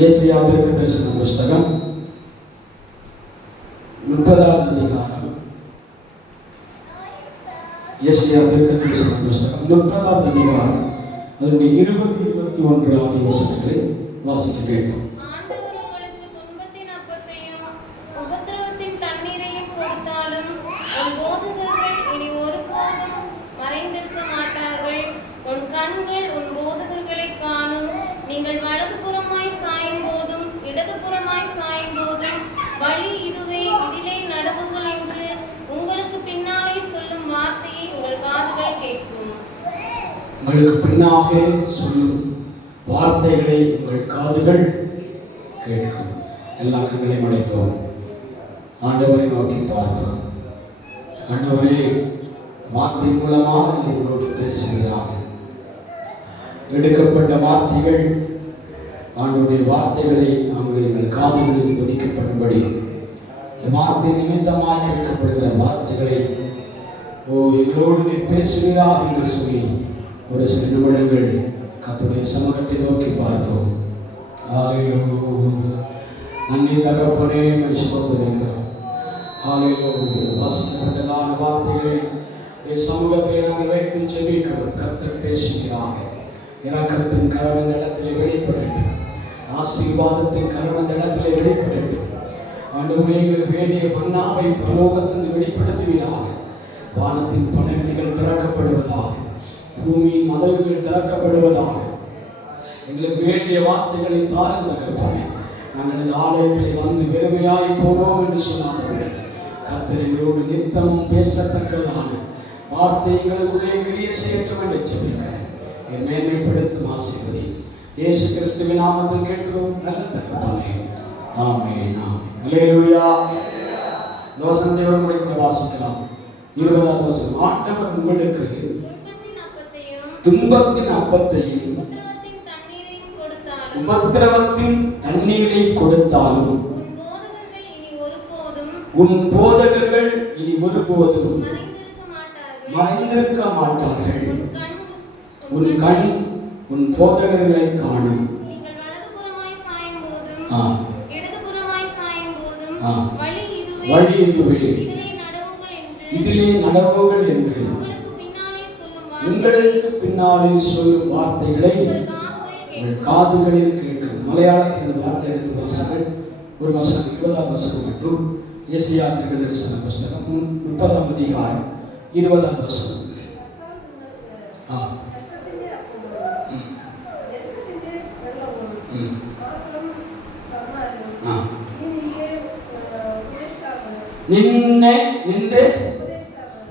ஏசாயா தீர்க்கதரிசன புஸ்தகம் 30வது அதிகாரம். ஏசாயா தீர்க்கதரிசன புஸ்தகம் 30வது அதிகாரம் அதனுடைய 20, 21 ஆகிய வசனங்களை வாசிக்க கேட்போம். நீங்கள் வலதுபுறமாய் சாயும் போதும் இடதுபுறமாய் சாயும் போதும் வழி இதுவே, இதிலே நடவுங்கள் என்று உங்களுக்கு பின்னாலே சொல்லும் வார்த்தையை உங்கள் காதுகள் கேட்கும். உங்களுக்கு பின்னாலே சொல்லும் வார்த்தைகளை உங்கள் காதுகள் கேட்கும். எல்லா கண்களையும் அடைப்போம். ஆண்டவரை நோக்கி பார்ப்போம். ஆண்டவரே, வார்த்தை மூலமாக எங்களோடு பேசுகிறார். எடுக்கப்பட்ட வார்த்தைகள், ஆண்டவருடைய வார்த்தைகளை நாங்கள் எங்கள் காதுகளில் துணிக்கப்படும்படி, வார்த்தை நிமித்தமாக கேட்கப்படுகிற வார்த்தைகளை எங்களோடு நீ பேசுகிறார் என்று சொல்லி ஒரு சில நிமிடங்கள் கர்த்தருடைய சமூகத்தை நோக்கி பார்ப்போம். நன்றி தகப்பனே, ஸ்தோத்திரிக்கிறோம். வாசிக்கப்பட்டதான வார்த்தைகளை சமூகத்தில் நாங்கள் வைத்து ஜெபிக்கிறோம். கர்த்தர் பேசுகிறார். இரக்கத்தின் கரம் இந்த இடத்திலே வெளிப்பட வேண்டும். ஆசீர்வாதத்தின் கரம் இந்த இடத்திலே வெளிப்பட வேண்டும். ஆண்டவரே, எங்களுக்கு வேண்டிய மன்னாவை பரலோகத்திலிருந்து வெளிப்படுத்துவீராக. வானத்தின் பலன்கள் திறக்கப்படுவதாக, பூமியின் மதகுகள் திறக்கப்படுவதாக. எங்களுக்கு வேண்டிய வார்த்தைகளை தாரும் தகப்பனே. நாங்கள் இந்த ஆலயத்தில் வந்து வெறுமையாய் போனோம் என்று சொல்லாதவர்கள், கர்த்தர் எங்களோடு நித்தமும் பேசத்தக்கதான வார்த்தை எங்களுக்குள்ளே கிரிய செய்யட்டும் என்று ஜெபிக்கிறேன். என் மேன்மைப்படுத்தும் ஆசீர்வதி இயேசு கிறிஸ்துவின் நாமத்தில் கேட்கிறோம் நல்ல தகப்பனே, ஆமென். அல்லேலூயா. வசனத்தை ஒரு முறை கூட வாசிக்கலாம். 20வது வசனம். ஆண்டவர் உங்களுக்கு துன்பத்தின் அப்பத்தையும் உபத்திரவத்தின் தண்ணீரை கொடுத்தாலும் உன் போதகர்கள் இனி ஒருபோதும் மறைந்திருக்க மாட்டார்கள். உன் கண் உன் போதகர்களை காணும். வழி இதுவே, இதிலே நடவுங்கள் என்று உங்களுக்கு பின்னாலே சொல்லும் வார்த்தைகளை உங்கள் காதுகளில் கேட்கும். மலையாளத்தில் இந்த வார்த்தை எடுத்து வாசகங்கள் ஒரு வசனம் 20வது வசனம் மற்றும் ஏசாயா தீர்க்கதரிசன புஸ்தகம் 30வது அதிகாரம் 20வது வசனம். நின்று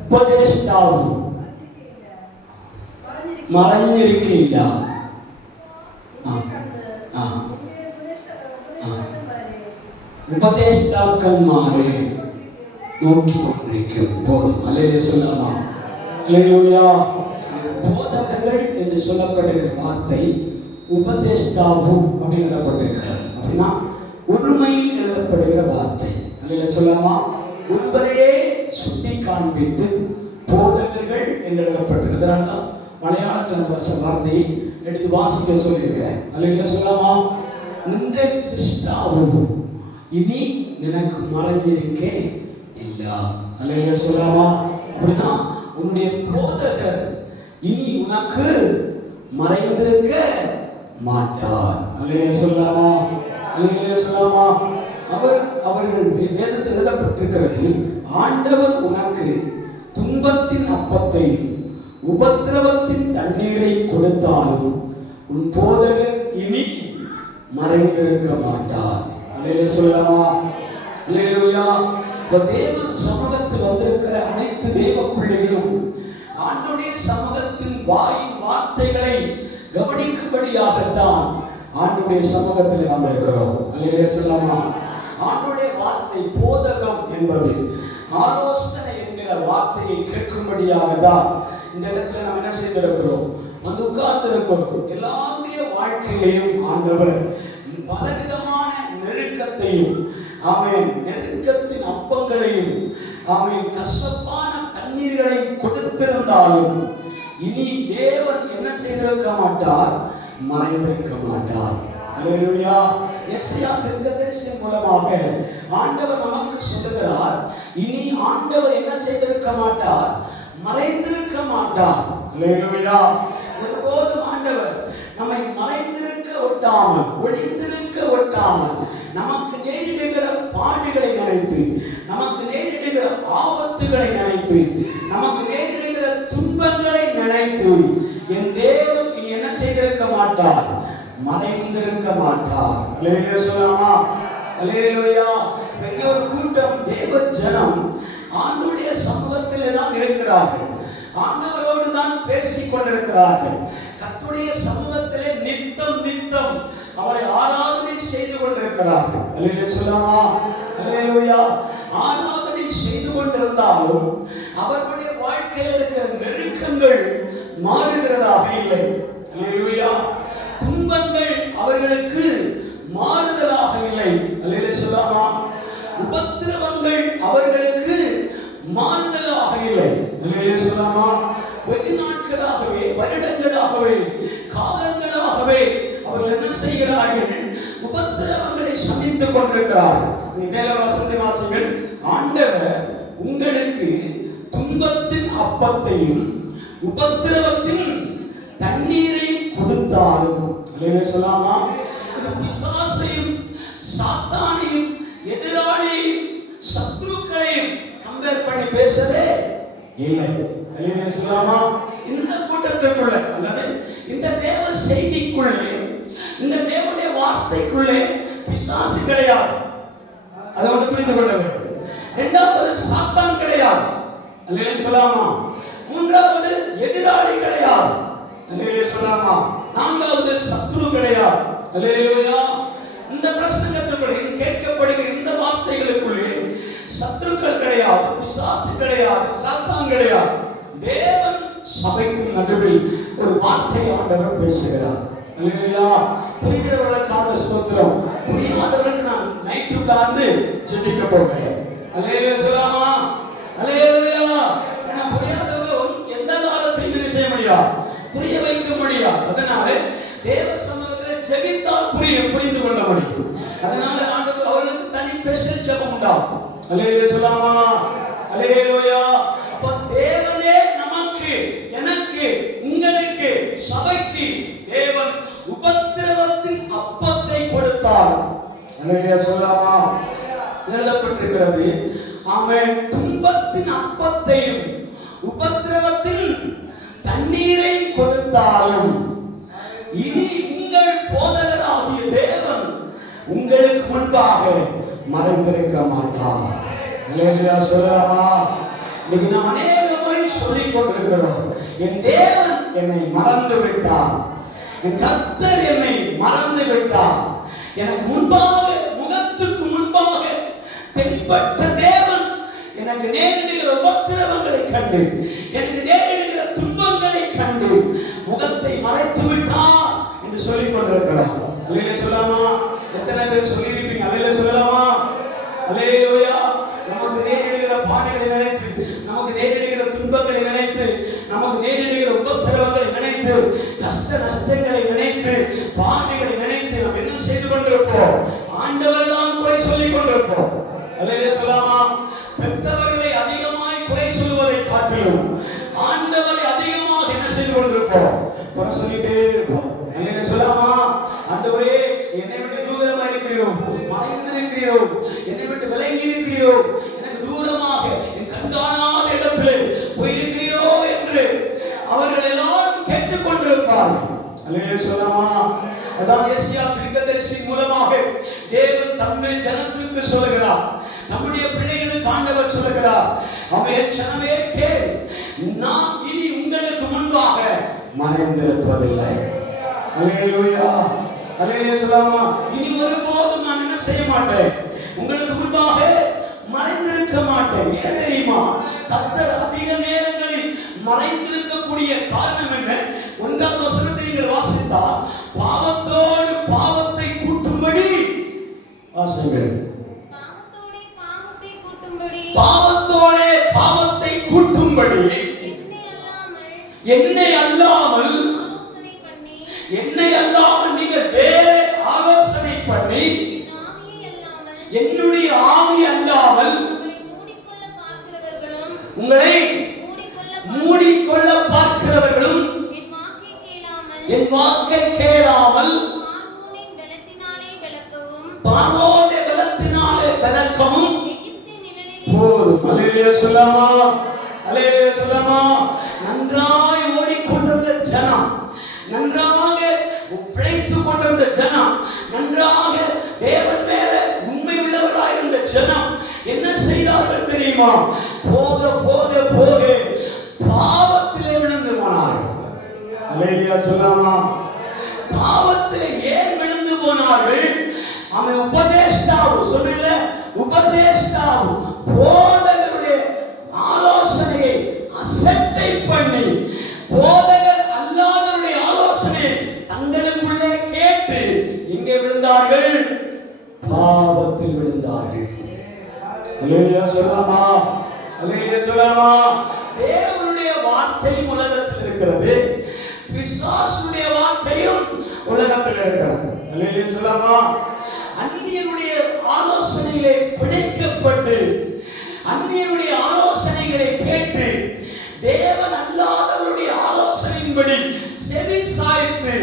உபதேஷ்டாவும் மறைஞ்சிருக்கையிല്ല. உபதேஷ்டாக்கന്മാരെ நோக்கிக்கொண்டிருக்கும் போதும். அல்லேலூயா சொல்லாமா? அல்லேலூயா. போதகர்கள் என்று சொல்லப்படுகிற வார்த்தை உபதேஷ்டாவு அப்படின்னு எழுதப்பட்டிருக்கிறது. அப்படின்னா ஒருமையில் எழுதப்படுகிற வார்த்தை. அல்லேலூயா சொல்லாமா? ஒருவரையே சுட்டி காண்பித்து போதகர்கள் என்று எழுதப்பட்டிருக்கிறது. அதனால தான் மலையாளத்தில் அந்த வார்த்தையை எடுத்து வாசிக்க சொல்லியிருக்கிறேன். அல்லேலூயா சொல்லாமா? நின்ற சிஷ்டாவு இனி நினக்கு மறைஞ்சிருக்க இல்ல. அல்லேலூயா சொல்லாமா? அப்படின்னா உன்னுடைய போதகர் இனி உனக்கு மறைந்திருக்க மாட்டார். அல்லேலூயா சொல்லாமா? அல்லேலூயா சொல்லாமா? அவர்கள் வேதத்தில் எழுதப்பட்டிருக்கிறது, ஆண்டவர் உனக்கு துன்பத்தின் அப்பத்தையும் உபத்திரவத்தின் தண்ணீரை கொடுத்தாலும் உன் போதகர் இனி மறைந்திருக்க மாட்டார். அல்லேலூயா சொல்லாமா? அல்லேலூயா. தேவ சமூகத்தில் வந்திருக்கிற அனைத்து தேவ பிள்ளைகளும் ஆண்டவருடைய சமூகத்தின் வார்த்தைகளை கவனிக்கும்படியாகத்தான் ஆண்டவருடைய சமூகத்தில் வந்திருக்கிறோம். அல்லேலூயா சொல்லாமா? ஆண்டவருடைய வார்த்தை போதகம் என்பது ஆலோசனை என்கிற வார்த்தையை கேட்கும்படியாக தான் இந்த இடத்துல நாம் என்ன செய்திருக்கிறோம், வந்து உட்கார்ந்திருக்கிறோம். எல்லாருடைய வாழ்க்கையிலையும் ஆண்டவர் பலவிதமான நெருக்கத்தையும், ஆமென், நெருக்கத்தின் அப்பங்களையும், ஆமென், கசப்பான தண்ணீர்களை கொடுத்திருந்தாலும் இனி தேவன் என்ன செய்திருக்க மாட்டார், மறைந்திருக்க மாட்டார். அல்லேலூயா. எஸ்ஐயா தீர்க்கதரிசியின் மூலமாக ஆண்டவர் நமக்கு சொல்லுகிறார், இனி ஆண்டவர் என்ன செய்திருக்க மாட்டார், மறைந்திருக்க மாட்டார். அல்லேலூயா. ஒருபோதும் ஆண்டவர் நம்மை மறைந்திருக்க ஒட்டாமல், ஒளிந்திருக்க ஒட்டாமல், நமக்கு நேரிடுகிற பாடுகளை நினைத்து, நமக்கு நேரிடுகிற ஆபத்துகளை நினைத்து, நமக்கு நேரிடுகிற துன்பங்களை நினைத்து என் தேவன் இனி என்ன செய்திருக்க மாட்டார், மறைந்திருக்க மாட்டார். அல்லேலூயா சொல்லலாமா? அல்லேலூயா. இங்கே ஒரு கூட்டம் தேவ ஜனம் ஆண்டவருடைய சமூகத்திலே தான் இருக்கிறார்கள், ஆண்டவரோடு தான் பேசிக் கொண்டிருக்கிறார்கள், கர்த்தருடைய சமூகத்திலே நித்தம் நித்தம் அவரை ஆராதனை செய்து கொண்டிருக்கிறார்கள். அல்லேலூயா சொல்லலாமா? அல்லேலூயா. ஆராதனை செய்து கொண்டிருந்தாலும் அவர்களுடைய வாழ்க்கையில் இருக்கிற நெருக்கங்கள் மாறுகிறதாக இல்லை. அல்லேலூயா. துன்பங்கள் அவர்களுக்கு மாறுதலாக இல்லை. அல்லேலூயா சொல்லலாமா? உபத்திரவங்கள் அவர்களுக்கு மாறுதலாக இல்லை. அல்லேலூயா சொல்லலாமா? வெகு நாட்களாகவே, வருடங்களாகவே, காலங்களாகவே அவர்கள் என்ன செய்கிறார்கள், உபத்திரவங்களை சந்தித்துக் கொண்டிருக்கிறார்கள். மேல வசனத்தை வாசிங்கள். ஆண்டவர் உங்களுக்கு துன்பத்தின் அப்பத்தையும் உபத்திரவத்தின் தண்ணீரை கொடுத்தாலும், அல்லேலூயா சொல்லலாமா? இது பிசாசையும் சாத்தானையும் எதிராளியையும் சத்துருக்களையும் கம்பேர் பண்ணி பேசவே இல்லை. அல்லேலூயா சொல்லலாமா? இந்த கூட்டத்திற்குள்ளே அல்லது இந்த தேவ செய்திக்குள்ளே, இந்த தேவனுடைய வார்த்தைக்குள்ளே பிசாசு கிடையாது. அதை ஒன்று புரிந்து கொள்ள வேண்டும். இரண்டாவது சாத்தான் கிடையாது. அல்லேலூயா சொல்லலாமா? மூன்றாவது எதிராளி கிடையாது. அல்லேலூயா சொல்லலாமா? நான்காவது சத்துரு கிடையாது. அல்லேலூயா. இந்த பிரசங்கத்திற்குள்ளே கேட்கப்படுகிற இந்த வார்த்தைகளுக்குள்ளே சத்துருக்கள் கிடையாது, பிசாசு கிடையாது, சாத்தான் கிடையாது. தேவன் சபைக்கும் நடுவில் ஒரு வார்த்தை ஆண்டவர் பேசுகிறார். அல்லேலூயா. புரிகிறவர்களுக்காக ஸ்தோத்திரம், புரியாதவர்களுக்கு நான் நைட் உட்கார்ந்து ஜெபிக்க போகிறேன். அல்லேலூயா சொல்லலாமா? அல்லேலூயா. ஏன்னா புரியாதவர்கள் எந்த காலத்தையும் என்ன செய்ய முடியாது, புரிய வைக்க முடியாது. அதனால தேவ சமூகத்தில் ஜெபித்தால் புரிந்து கொள்ள முடியும். அதனால ஆண்டவர் அவர்களுக்கு தனி ஸ்பெஷல் ஜெபம் உண்டாகும். அல்லேலூயா சொல்லலாமா? அல்லேலூயா. அப்ப தேவனே நமக்கு, எனக்கு, உங்களுக்கு, சபைக்கு தேவன் உபத்திரவத்தின் அப்பத்தை கொடுத்தார். அல்லேலூயா சொல்லலாமா? எழுதப்பட்டிருக்கிறது, ஆமென். துன்பத்தின் அப்பத்தையும் உபத்திரவத்தின் தண்ணீரை கொடுத்தாலும் இனி உங்கள் போதகராகிய தேவன் உங்களுக்கு முன்பாக மறைந்திருக்க மாட்டார். அல்லேலூயா சொல்லலாமா? இன்னைக்கு நாம் அநேக முறை சொல்லிக் கொண்டிருக்கிறோம், என் தேவன் என்னை மறந்து விட்டார், என் கர்த்தர் என்னை மறந்து விட்டார். எனக்கு முன்பாக, முகத்துக்கு முன்பாக தென்பட்ட தேவன் எனக்கு நேரிடுகிற உபத்திரவங்களை கண்டு, எனக்கு நேரிடுகிற துன்பங்களை கண்டு முகத்தை மறைத்து விட்டார் என்று சொல்லிக் கொண்டிருக்கிறார். அல்லேலூயா சொல்லலாமா? எத்தனை பேர் சொல்லியிருப்பீங்க? அல்லேலூயா சொல்லலாமா? அல்லேலூயா. நமக்கு நேரிடுகிற பாடுகளை நினைத்து, நமக்கு நேரிடுகிற துன்பங்களை நினைத்து, நமக்கு நேரிடுகிற உபத்திரவங்களை நினைத்து, கஷ்ட நஷ்டங்களை நினைத்து, பாடுகளை நினைத்து நாம் என்ன செய்து கொண்டிருப்போம்? ஆண்டவரை தான் குறை சொல்லிக் கொண்டிருப்போம். அல்லேலூயா சொல்லலாமா? பெற்றவர்களை அதிகமாய் குறை சொல்வதை காட்டிலும் ஆண்டவரை அதிகமாக என்ன செய்து கொண்டிருப்போம்? குறை சொல்லிட்டே இருப்போம். அல்லேலூயா சொல்லலாமா? ஆண்டவரே, என்னை விட்டு தூரமா இருக்கிறீரோ, மறைந்திருக்கிறீரோ, என்னை விட்டு விலகி இருக்கிறீரோ, எனக்கு தூரமாக என் கண்காணாத இடத்திலே போயிருக்கிறீரோ என்று அவர்கள் எல்லாரும் கேட்டுக்கொண்டிருப்பார்கள். அல்லேலூயா சொல்லலாமா? அதான் எஸ்ஐயா தீர்க்கதரிசி மூலமாக தேவன் தம்மை ஜனத்திற்கு சொல்லுகிறார், நம்முடைய பிள்ளைகளுக்கு ஆண்டவர் சொல்லுகிறார், அவன் ஜனமே கேள், நான் இனி உங்களுக்கு முன்பாக மறைந்திருப்பதில்லை. அல்லேலூயா. அல்லேலூயா சொல்லலாமா? இனி ஒருபோதும் நான் என்ன செய்ய மாட்டேன், உங்களுக்கு முன்பாக மறைந்திருக்க மாட்டேன். ஏன் தெரியுமா? கர்த்தர் அதிக நேரங்களில் மறைந்திருக்கக்கூடிய காரணம் என்ன? 1வது வசனத்தை நீங்கள் வாசித்தால், பாவத்தோடு பாவத்தை கூட்டும்படி வாசிங்கள். பாவத்தோட பாவத்தை கூட்டும்படி என்னை அல்லாமல் நீங்கள் வேற ஆலோசனை பண்ணி என்னுடைய ஆவி அல்லாமல் உங்களை மூடிக்கொள்ள பார்க்கிறவர்களும் என் வாக்கை கேளாமல் பார்வோனுடைய பலத்தினாலே விளக்கவும் போதும். அல்லேலூயா சொல்லாமா, அல்லேலூயா சொல்லாமா. நன்றாய் ஓடிக்கொண்டிருந்த ஜனம், நன்றாக பிழைத்துக் கொண்டிருந்த ஜனம், நன்றாக தேவன் மேல உண்மை உள்ளவர்களாக இருந்த ஜனம் என்ன செய்தார்கள் தெரியுமா? போக போக போக பாவத்திலே விழுந்து போனார்கள். அல்லேலூயா சொல்லாமா. பாவத்திலே ஏன் விழுந்து போனார்கள்? அவன் உபதேஷ்டாவு சொல்லல, உபதேஷ்டாவு போதகருடைய ஆலோசனையை அசட்டை பண்ணி, போதகர் அல்லாதவருடைய ஆலோசனையை தங்களுக்குள்ளே கேட்டு இங்கே விழுந்தார்கள், பாவத்தில் விழுந்தார்கள். அல்லேலூயா சொல்லாமா, அல்லேலூயா சொல்லாமா. தேவனுடைய வார்த்தை உலகத்தில் இருக்கிறது, பிசாசுடைய வார்த்தையும் உலகத்தில் இருக்கிறது. அல்லேலூயா சொல்லாமா. அந்நியருடைய ஆலோசனைகளை பிடிக்கப்பட்டு, அந்நியருடைய ஆலோசனைகளை கேட்டு, தேவன் அல்லாதவருடைய ஆலோசனையின்படி செவி சாய்த்து,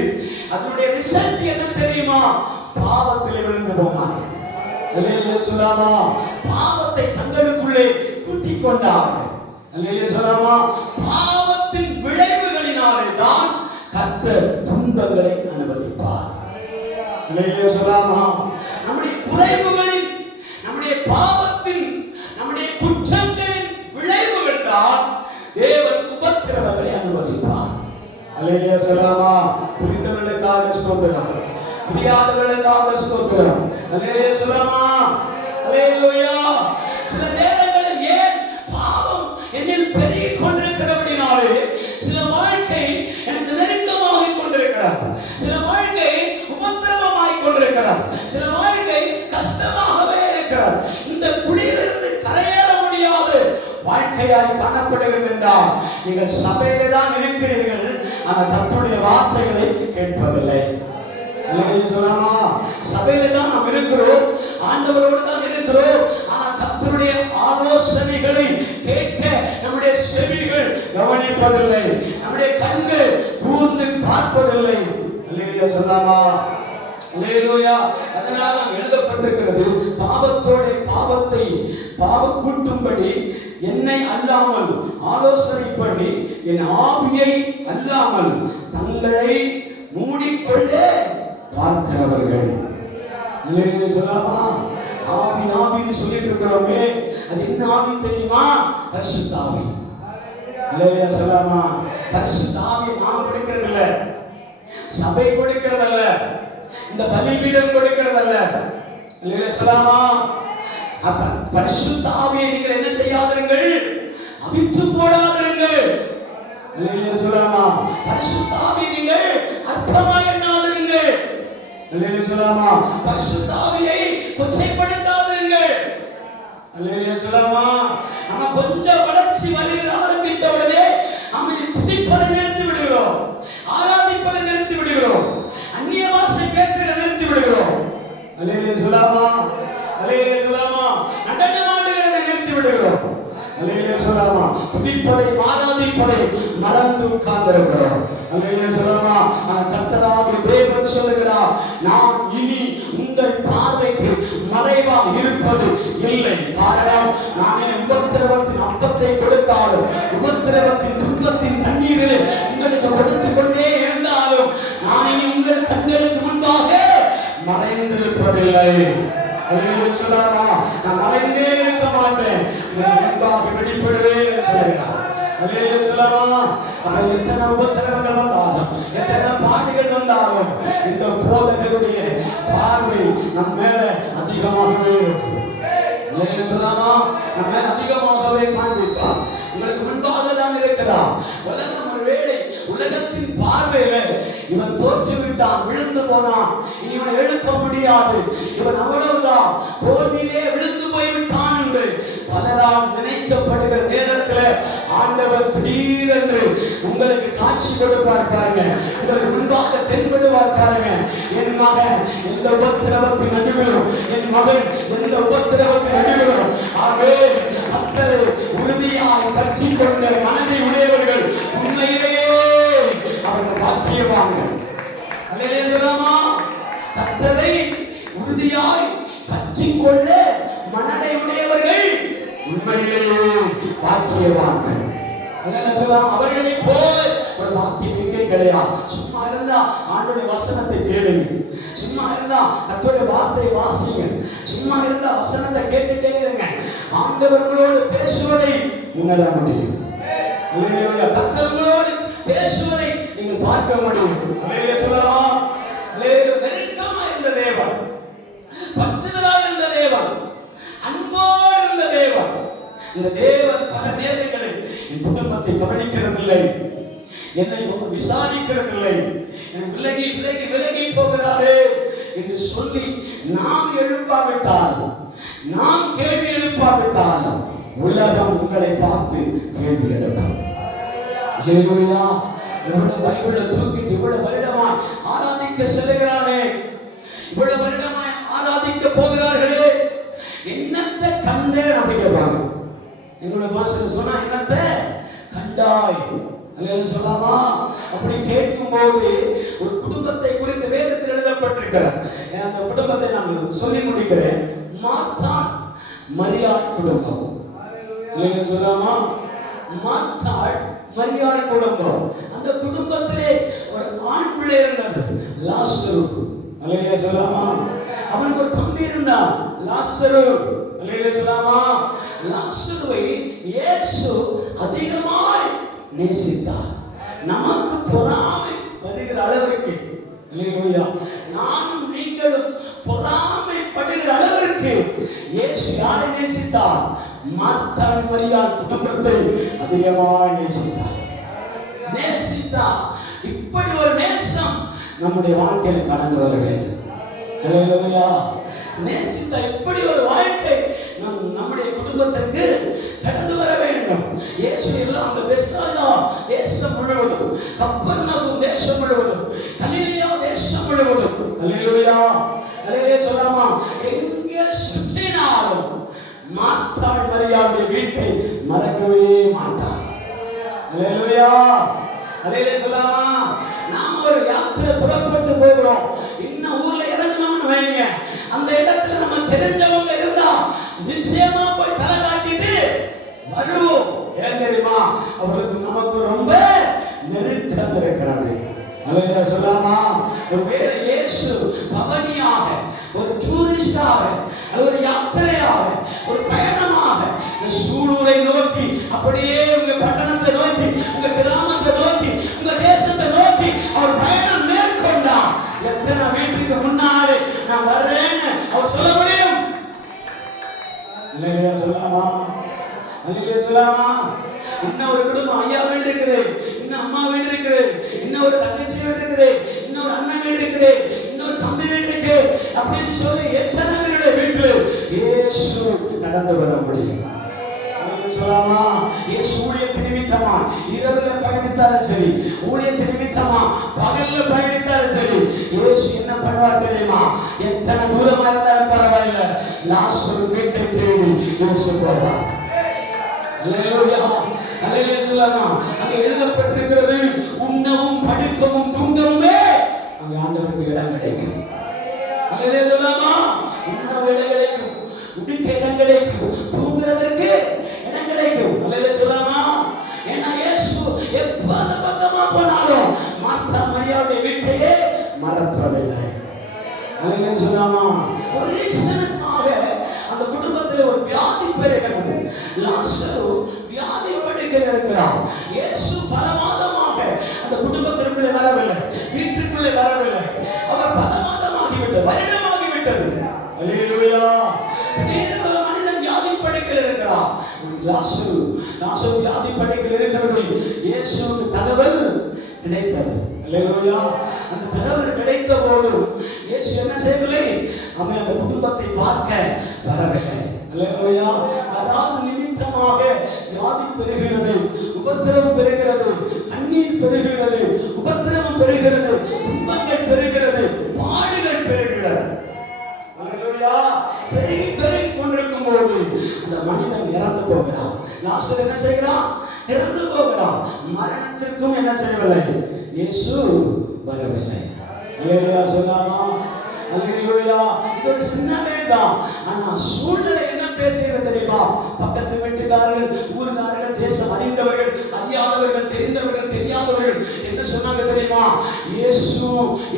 அதனுடைய ரிசல்ட் என்ன தெரியுமா? பாவத்தில் விழுந்து போனார்கள். அல்லேலூயா சொல்லாமா. பாவத்தை தங்களுக்குள்ளே கூட்டிக் கொண்டார்கள். அல்லேலூயா சொல்லாமா. பாவத்தின் விளைவுகளினாலே தான் கர்த்தர் துன்பங்களை அனுமதிப்பார். அல்லேலூயா சொல்லாமா. நம்முடைய குறைவுகளின், நம்முடைய பாவத்தின், நம்முடைய குற்றங்களின் விளைவுகள் தான் தேவன் உபத்திரவங்களை அனுமதிப்பார். அல்லேலூயா சொல்லாமா. புரிந்தவர்களுக்காக ஸ்தோத்திரம், புரியாதவர்களுக்காக ஸ்தோத்திரம். அல்லேலூயா சொல்லாமா, அல்லேலூயா. சில நேரங்களில் ஏன் பாவம் என்னில் பெருகிக் கொண்டிருக்கிறபடினாலே சில வாழ்க்கை எனக்கு நெருக்கமாக கொண்டிருக்கிறார், சில வாழ்க்கை உபத்திரவமாய் கொண்டிருக்கிறார், சில வாழ்க்கை கஷ்டமாகவே இருக்கிறார். இந்த குழியிலிருந்து கரையேற முடியாத வாழ்க்கையாய் காணப்படுகிறது என்றால் நீங்கள் சபையிலே தான் இருக்கிறீர்கள், ஆனால் கர்த்தருடைய வார்த்தைகளை கேட்பதில்லை. சொல்லாமா. சபையில தான் நாம் இருக்கிறோம், ஆண்டவரோடு தான் இருக்கிறோம், ஆனால் கர்த்தருடைய ஆலோசனைகளை கேட்க நம்முடைய செவிகள் கவனிப்பதில்லை, நம்முடைய கண்கள் கூர்ந்து பார்ப்பதில்லை. அல்லேலூயா சொல்லாமா, அல்லேலூயா. அதனால நாம் எழுதப்பட்டிருக்கிறது, பாவத்தோட பாவத்தை பாவம் கூட்டும்படி என்னை அல்லாமல் ஆலோசனை பண்ணி என் ஆவியை அல்லாமல் தங்களை மூடிக்கொள்ள பார்க்கிறவர்கள். அல்லேலூயா சொல்லாமா. ஆவி ஆவின்னு சொல்லிட்டு இருக்கிறோமே, அது என்ன ஆவி தெரியுமா? பரிசுத்த ஆவி. அல்லேலூயா சொல்லாமா. பரிசுத்த ஆவியை நாம் கொடுக்கிறதில்ல, சபை கொடுக்கிறதல்ல, இந்த பலிபீடம் கொடுக்கிறதல்ல. அல்லேலூயா சொல்லாமா. அப்ப பரிசுத்த ஆவியை நீங்கள் என்ன செய்யாதிருங்கள்? அவித்து போடாதிருங்கள். அல்லேலூயா சொல்லாமா. பரிசுத்த ஆவியை நீங்கள் அற்பமாய் எண்ணாதிருங்கள். அல்லேலூயா சொல்லாமா. பரிசுத்த ஆவியை கொச்சைப்படுத்தாதிருங்கள். அல்லேலூயா சொல்லாமா. நம்ம கொஞ்சம் வளர்ச்சி வருகிற ஆரம்பித்த உடனே நம்ம துதிப்பதை நிறுத்தி விடுகிறோம், ஆராதிப்பதை நிறுத்தி விடுகிறோம், அந்நிய பாஷை பேசுகிறதை நிறுத்தி விடுகிறோம். அல்லேலூயா சொல்லாமா, அல்லேலூயா சொல்லாமா. நடனமாடுகிறதை நிறுத்தி விடுகிறோம். அல்லேலூயா சொல்லாமா. துதிப்பதை ஆராதிப்பதை மறந்து உட்கார்ந்திருக்கிறோம். அல்லேலூயா சொல்லாமா. ஆனால் கர்த்தராகிய தேவன் சொல்லுகிறார், நான் இனி உங்கள் பார்வைக்கு மறைவா இருப்பது இல்லை. காரணம், நான் என் உபத்திரவத்தின் அப்பத்தை கொடுத்தாலும், உபத்திரவத்தின் துன்பத்தின் தண்ணீரில் உங்களுக்கு கொடுத்து கொண்டே இருந்தாலும், நான் இனி உங்கள் கண்களுக்கு முன்பாக மறைந்திருப்பதில்லை. அல்லேலூயா சொல்லாமா. நான் மறைந்தே இருக்க மாட்டேன், முன்பாக வெளிப்படுவேன் என்று சொல்கிறார். அல்லேலூயா சொல்லாமா. அப்ப எத்தனை உபத்திரவங்கள் வந்தாலும், எத்தனை பாதைகள் வந்தாலும், இந்த போதகருடைய பார்வை நம் மேல அதிகமாகவே இருக்கும். அல்லேலூயா சொல்லாமா. நம்ம மேல அதிகமாகவே காண்பிப்பார். உங்களுக்கு முன்பாக தான் இருக்கிறார். உலகம் ஒரு வேளை உலகத்தின் பார்வையில இவன் தோற்றுவிட்டான், விழுந்து போனான், இனி இவனை எழுப்ப முடியாது, இவன் அவ்வளவுதான், தோல்வியிலே விழுந்து போய்விட்டான் என்று பலரால் நினைக்கப்படுகிற நேரத்தில் ஆண்டவர் திடீரென்று உங்களுக்கு காட்சி கொடுப்பார் பாருங்க. உங்களுக்கு முன்பாக தென்படுவார் பாருங்க. என் மகன் எந்த உபத்திரவத்தின் நடுவிலும், என் மகன் எந்த உபத்திரவத்தின் நடுவிலும் ஆகவே கர்த்தரை உறுதியாய் பற்றி கொண்ட மனதை உடையவர்கள் உண்மையிலேயே அவர்கள் பாக்கியவான்கள். அல்லேலூயா. கர்த்தரை உறுதியாய் பற்றி கொள்ள மனதை உடையவர்கள் உண்மையிலேயே பாக்கியவான்கள். அவர்களை போல ஒரு பாக்கியம் எங்கே கிடையாது. சும்மா இருந்தா ஆண்டோட வசனத்தை கேளுங்க, சும்மா இருந்தா கர்த்தருடைய வார்த்தையை வாசிங்க, சும்மா இருந்தா வசனத்தை கேட்டுட்டே இருங்க. ஆண்டவர்களோடு பேசுவதை உணர முடியும். கர்த்தர்களோடு பேசுவதை நீங்கள் பார்க்க முடியும். சொல்லலாமா? நெருக்கமா இருந்த தேவன், பற்றுதலாக இருந்த தேவன், அன்போடு இருந்த தேவன். இந்த தேவன் பல நேரங்களில் என் குடும்பத்தை கவனிக்கிறதில்லை, என்னை விசாரிக்கிறதில்லை, விலகி விலகி விலகி போகிறாரே என்று சொல்லி நாம் எழுப்பாவிட்டாலும், நாம் கேள்வி எழுப்பாவிட்டாலும் உலகம் உங்களை பார்த்து கேள்வி எழுப்பும். அல்லேலூயா. இவ்வளவு பைபிளை தூக்கிட்டு இவ்வளவு வருடமாய் ஆராதிக்க செல்கிறானே, இவ்வளவு வருடமாய் ஆராதிக்க போகிறார்களே, என்னத்தை கண்டேன் அப்படி கேட்பாங்க. எங்களோட பாஷையில் சொன்னா என்னத்தை கண்டாய் சொல்லாமா? அப்படி கேட்கும் போது ஒரு குடும்பத்தை குறித்து வேதத்தில் எழுதப்பட்டிருக்கிறார். அந்த குடும்பத்தை நான் சொல்லி முடிக்கிறேன். மார்த்தாள் மரியாள் குடும்பம். சொல்லாமா? மார்த்தாள் மரியாள் குடும்பம். அந்த குடும்பத்திலே ஒரு ஆண் பிள்ளை இருந்தது, லாசரு. அல்லேலூயா சொல்லாமா? அவனுக்கு ஒரு தம்பி இருந்தான், லாசரு. அல்லேலூயா சொல்லாமா? லாசருவை இயேசு அதிகமாய் நேசித்தார். நமக்கு பொறாமை வருகிற அளவிற்கு, அல்லேலூயா, நானும் நீங்களும் பொறாமைப்படுகிற அளவிற்கு இயேசு யாரை நேசித்தார்? மார்த்தாள் மரியாள் குடும்பத்தை அதிகமாய் நேசித்தார். இப்படி ஒரு நேசம் நம்முடைய வாழ்க்கையில கடந்து வர வேண்டும். அல்லேலூயா. நேசித்த இப்படி ஒரு வாழ்க்கை நம்முடைய குடும்பத்திற்கு கடந்து வர வேண்டும். இயேசு எல்லாம் அந்த பெத்தானியா தேசம் முழுவதும், கப்பர்நகூம் தேசம் முழுவதும், கலிலேயா தேசம் முழுவதும், அல்லேலூயா, அல்லேலூயா சொல்லாமா, எங்கே சுற்றினாலும் மார்த்தாள் மரியாளுடைய வீட்டை மறக்கவே மாட்டார். அல்லேலூயா, அல்லேலூயா சொல்லாமா? நாம ஒரு யாத்திரை புறப்பட்டு போகிறோம், இன்னும் ஊர்ல இறங்கணும்னு வைங்க, அந்த இடத்துல நம்ம தெரிஞ்சவங்க இருந்தா நிச்சயமா போய் தலை காட்டிட்டு வருவோம். ஏன் தெரியுமா? அவர்களுக்கு நமக்கு ரொம்ப நெருக்கம் இருக்கிறது. அல்லேலூயா சொல்லாமா? ஒருவேளை இயேசு பவனியாக, ஒரு டூரிஸ்டாக, ஒரு யாத்திரையாக, ஒரு பயணமாக இந்த சூழலை நோக்கி, அப்படியே உங்க பட்டணத்தை நோக்கி, உங்க கிராமத்தை நோக்கி, உங்க தேசத்தை நோக்கி அவர் பயணம் மேற்கொண்டார். எத்தனை வீட்டுக்கு முன்னாலே நான் வர்றேன்னு அவர் சொல்ல முடியும்? அல்லேலூயா சொல்லாமா? அல்லேலூயா சொல்லாமா? இன்னும் ஒரு குடும்பம் ஐயா வீடு இருக்குது, இன்னும் அம்மா வீடு இருக்குது, இன்னும் ஒரு தங்கச்சி வீடு இருக்குது, இன்னொரு அண்ணன் வீடு இருக்குது, இன்னொரு தம்பி வீடு இருக்கு அப்படின்னு சொல்லி எத்தனை பேருடைய வீட்டில் இயேசு நடந்து வர முடியும்? சொல்லாமா? இயேசு ஊழியத்தின் நிமித்தமா இரவுல பயணித்தாலும் சரி, ஊழியத்தின் நிமித்தமா பகல்ல பயணித்தாலும் சரி, இயேசு என்ன பண்ணுவார் தெரியுமா? எத்தனை தூரமா இருந்தாலும் பரவாயில்ல, லாசரு வீட்டை தேடி இயேசு போவார். அல்லேலூயா, அல்லேலூயா சொல்லாமா? அங்க எழுதப்பட்டிருக்கிறது, உண்ணவும் படுக்கவும் தூங்கவுமே அங்க ஆண்டவருக்கு இடம் கிடைக்கும். அல்லேலூயா சொல்லாமா? உண்ணவும் இடம் கிடைக்கும், உடுக்க இடம் கிடைக்கும், தூங்குறதற்கு இடம் கிடைக்கும். அல்லேலூயா சொல்லாமா? ஏன்னா இயேசு எப்ப அந்த பக்கமா போனாலும் மார்த்தா மரியாளுடைய வீட்டையே மறப்பதில்லை. அல்லேலூயா சொல்லாமா? ஒரு ரீசனுக்காக அந்த குடும்பத்தில் ஒரு வியாதி பெருகிறது. லாசரு வியாதி படுக்கையில் இருக்கிறார். இயேசு பல மாதமாக அந்த குடும்பத்திற்குள்ளே வரவில்லை, வீட்டுக்குள்ளே வரவில்லை. அவர் பல மாதமாகிவிட்டது, வருடமாகிவிட்டது. அல்லேலூயா. திடீரென்று ஒரு மனிதன் வியாதி படுக்கையில் இருக்கிறார். லாசரு வியாதி படுக்கையில் இருக்கிறது இயேசுவுக்கு தகவல் கிடைத்தது. அல்லேலூயா. அந்த தகவல் கிடைத்த போது இயேசு என்ன செய்யவில்லை? அவன் அந்த குடும்பத்தை பார்க்க வரவில்லை. அல்லேலூயா. அதாவது நிமித்தமாக வியாதி பெறுகிறது, உபத்திரவம் பெறுகிறது, கண்ணீர் பெறுகிறது, உபத்திரவம் பெறுகிறது, துன்பங்கள் பெறுகிறது, பாடுகள் பெறுகிறது. அல்லேலூயா. பெருகி பெருகி கொண்டிருக்கும் போது அந்த மனிதன் இறந்து போகிறான். லாஸ்ட் என்ன செய்கிறான்? இறந்து போகிறான். மரணத்திற்கும் என்ன செய்யவில்லை? இயேசு வரவில்லை. அல்லேலூயா சொல்லாமா? அல்லேலூயா. இது ஒரு சின்ன வேண்டாம். ஆனா சூழ்நிலை என்ன பேசுகிறது தெரியுமா? பக்கத்து வீட்டுக்காரர்கள், ஊர்காரர்கள், தேசம் அறிந்தவர்கள், அறியாதவர்கள், தெரிந்தவர்கள், தெரியாதவர்கள் என்ன சொன்னாங்க தெரியுமா? இயேசு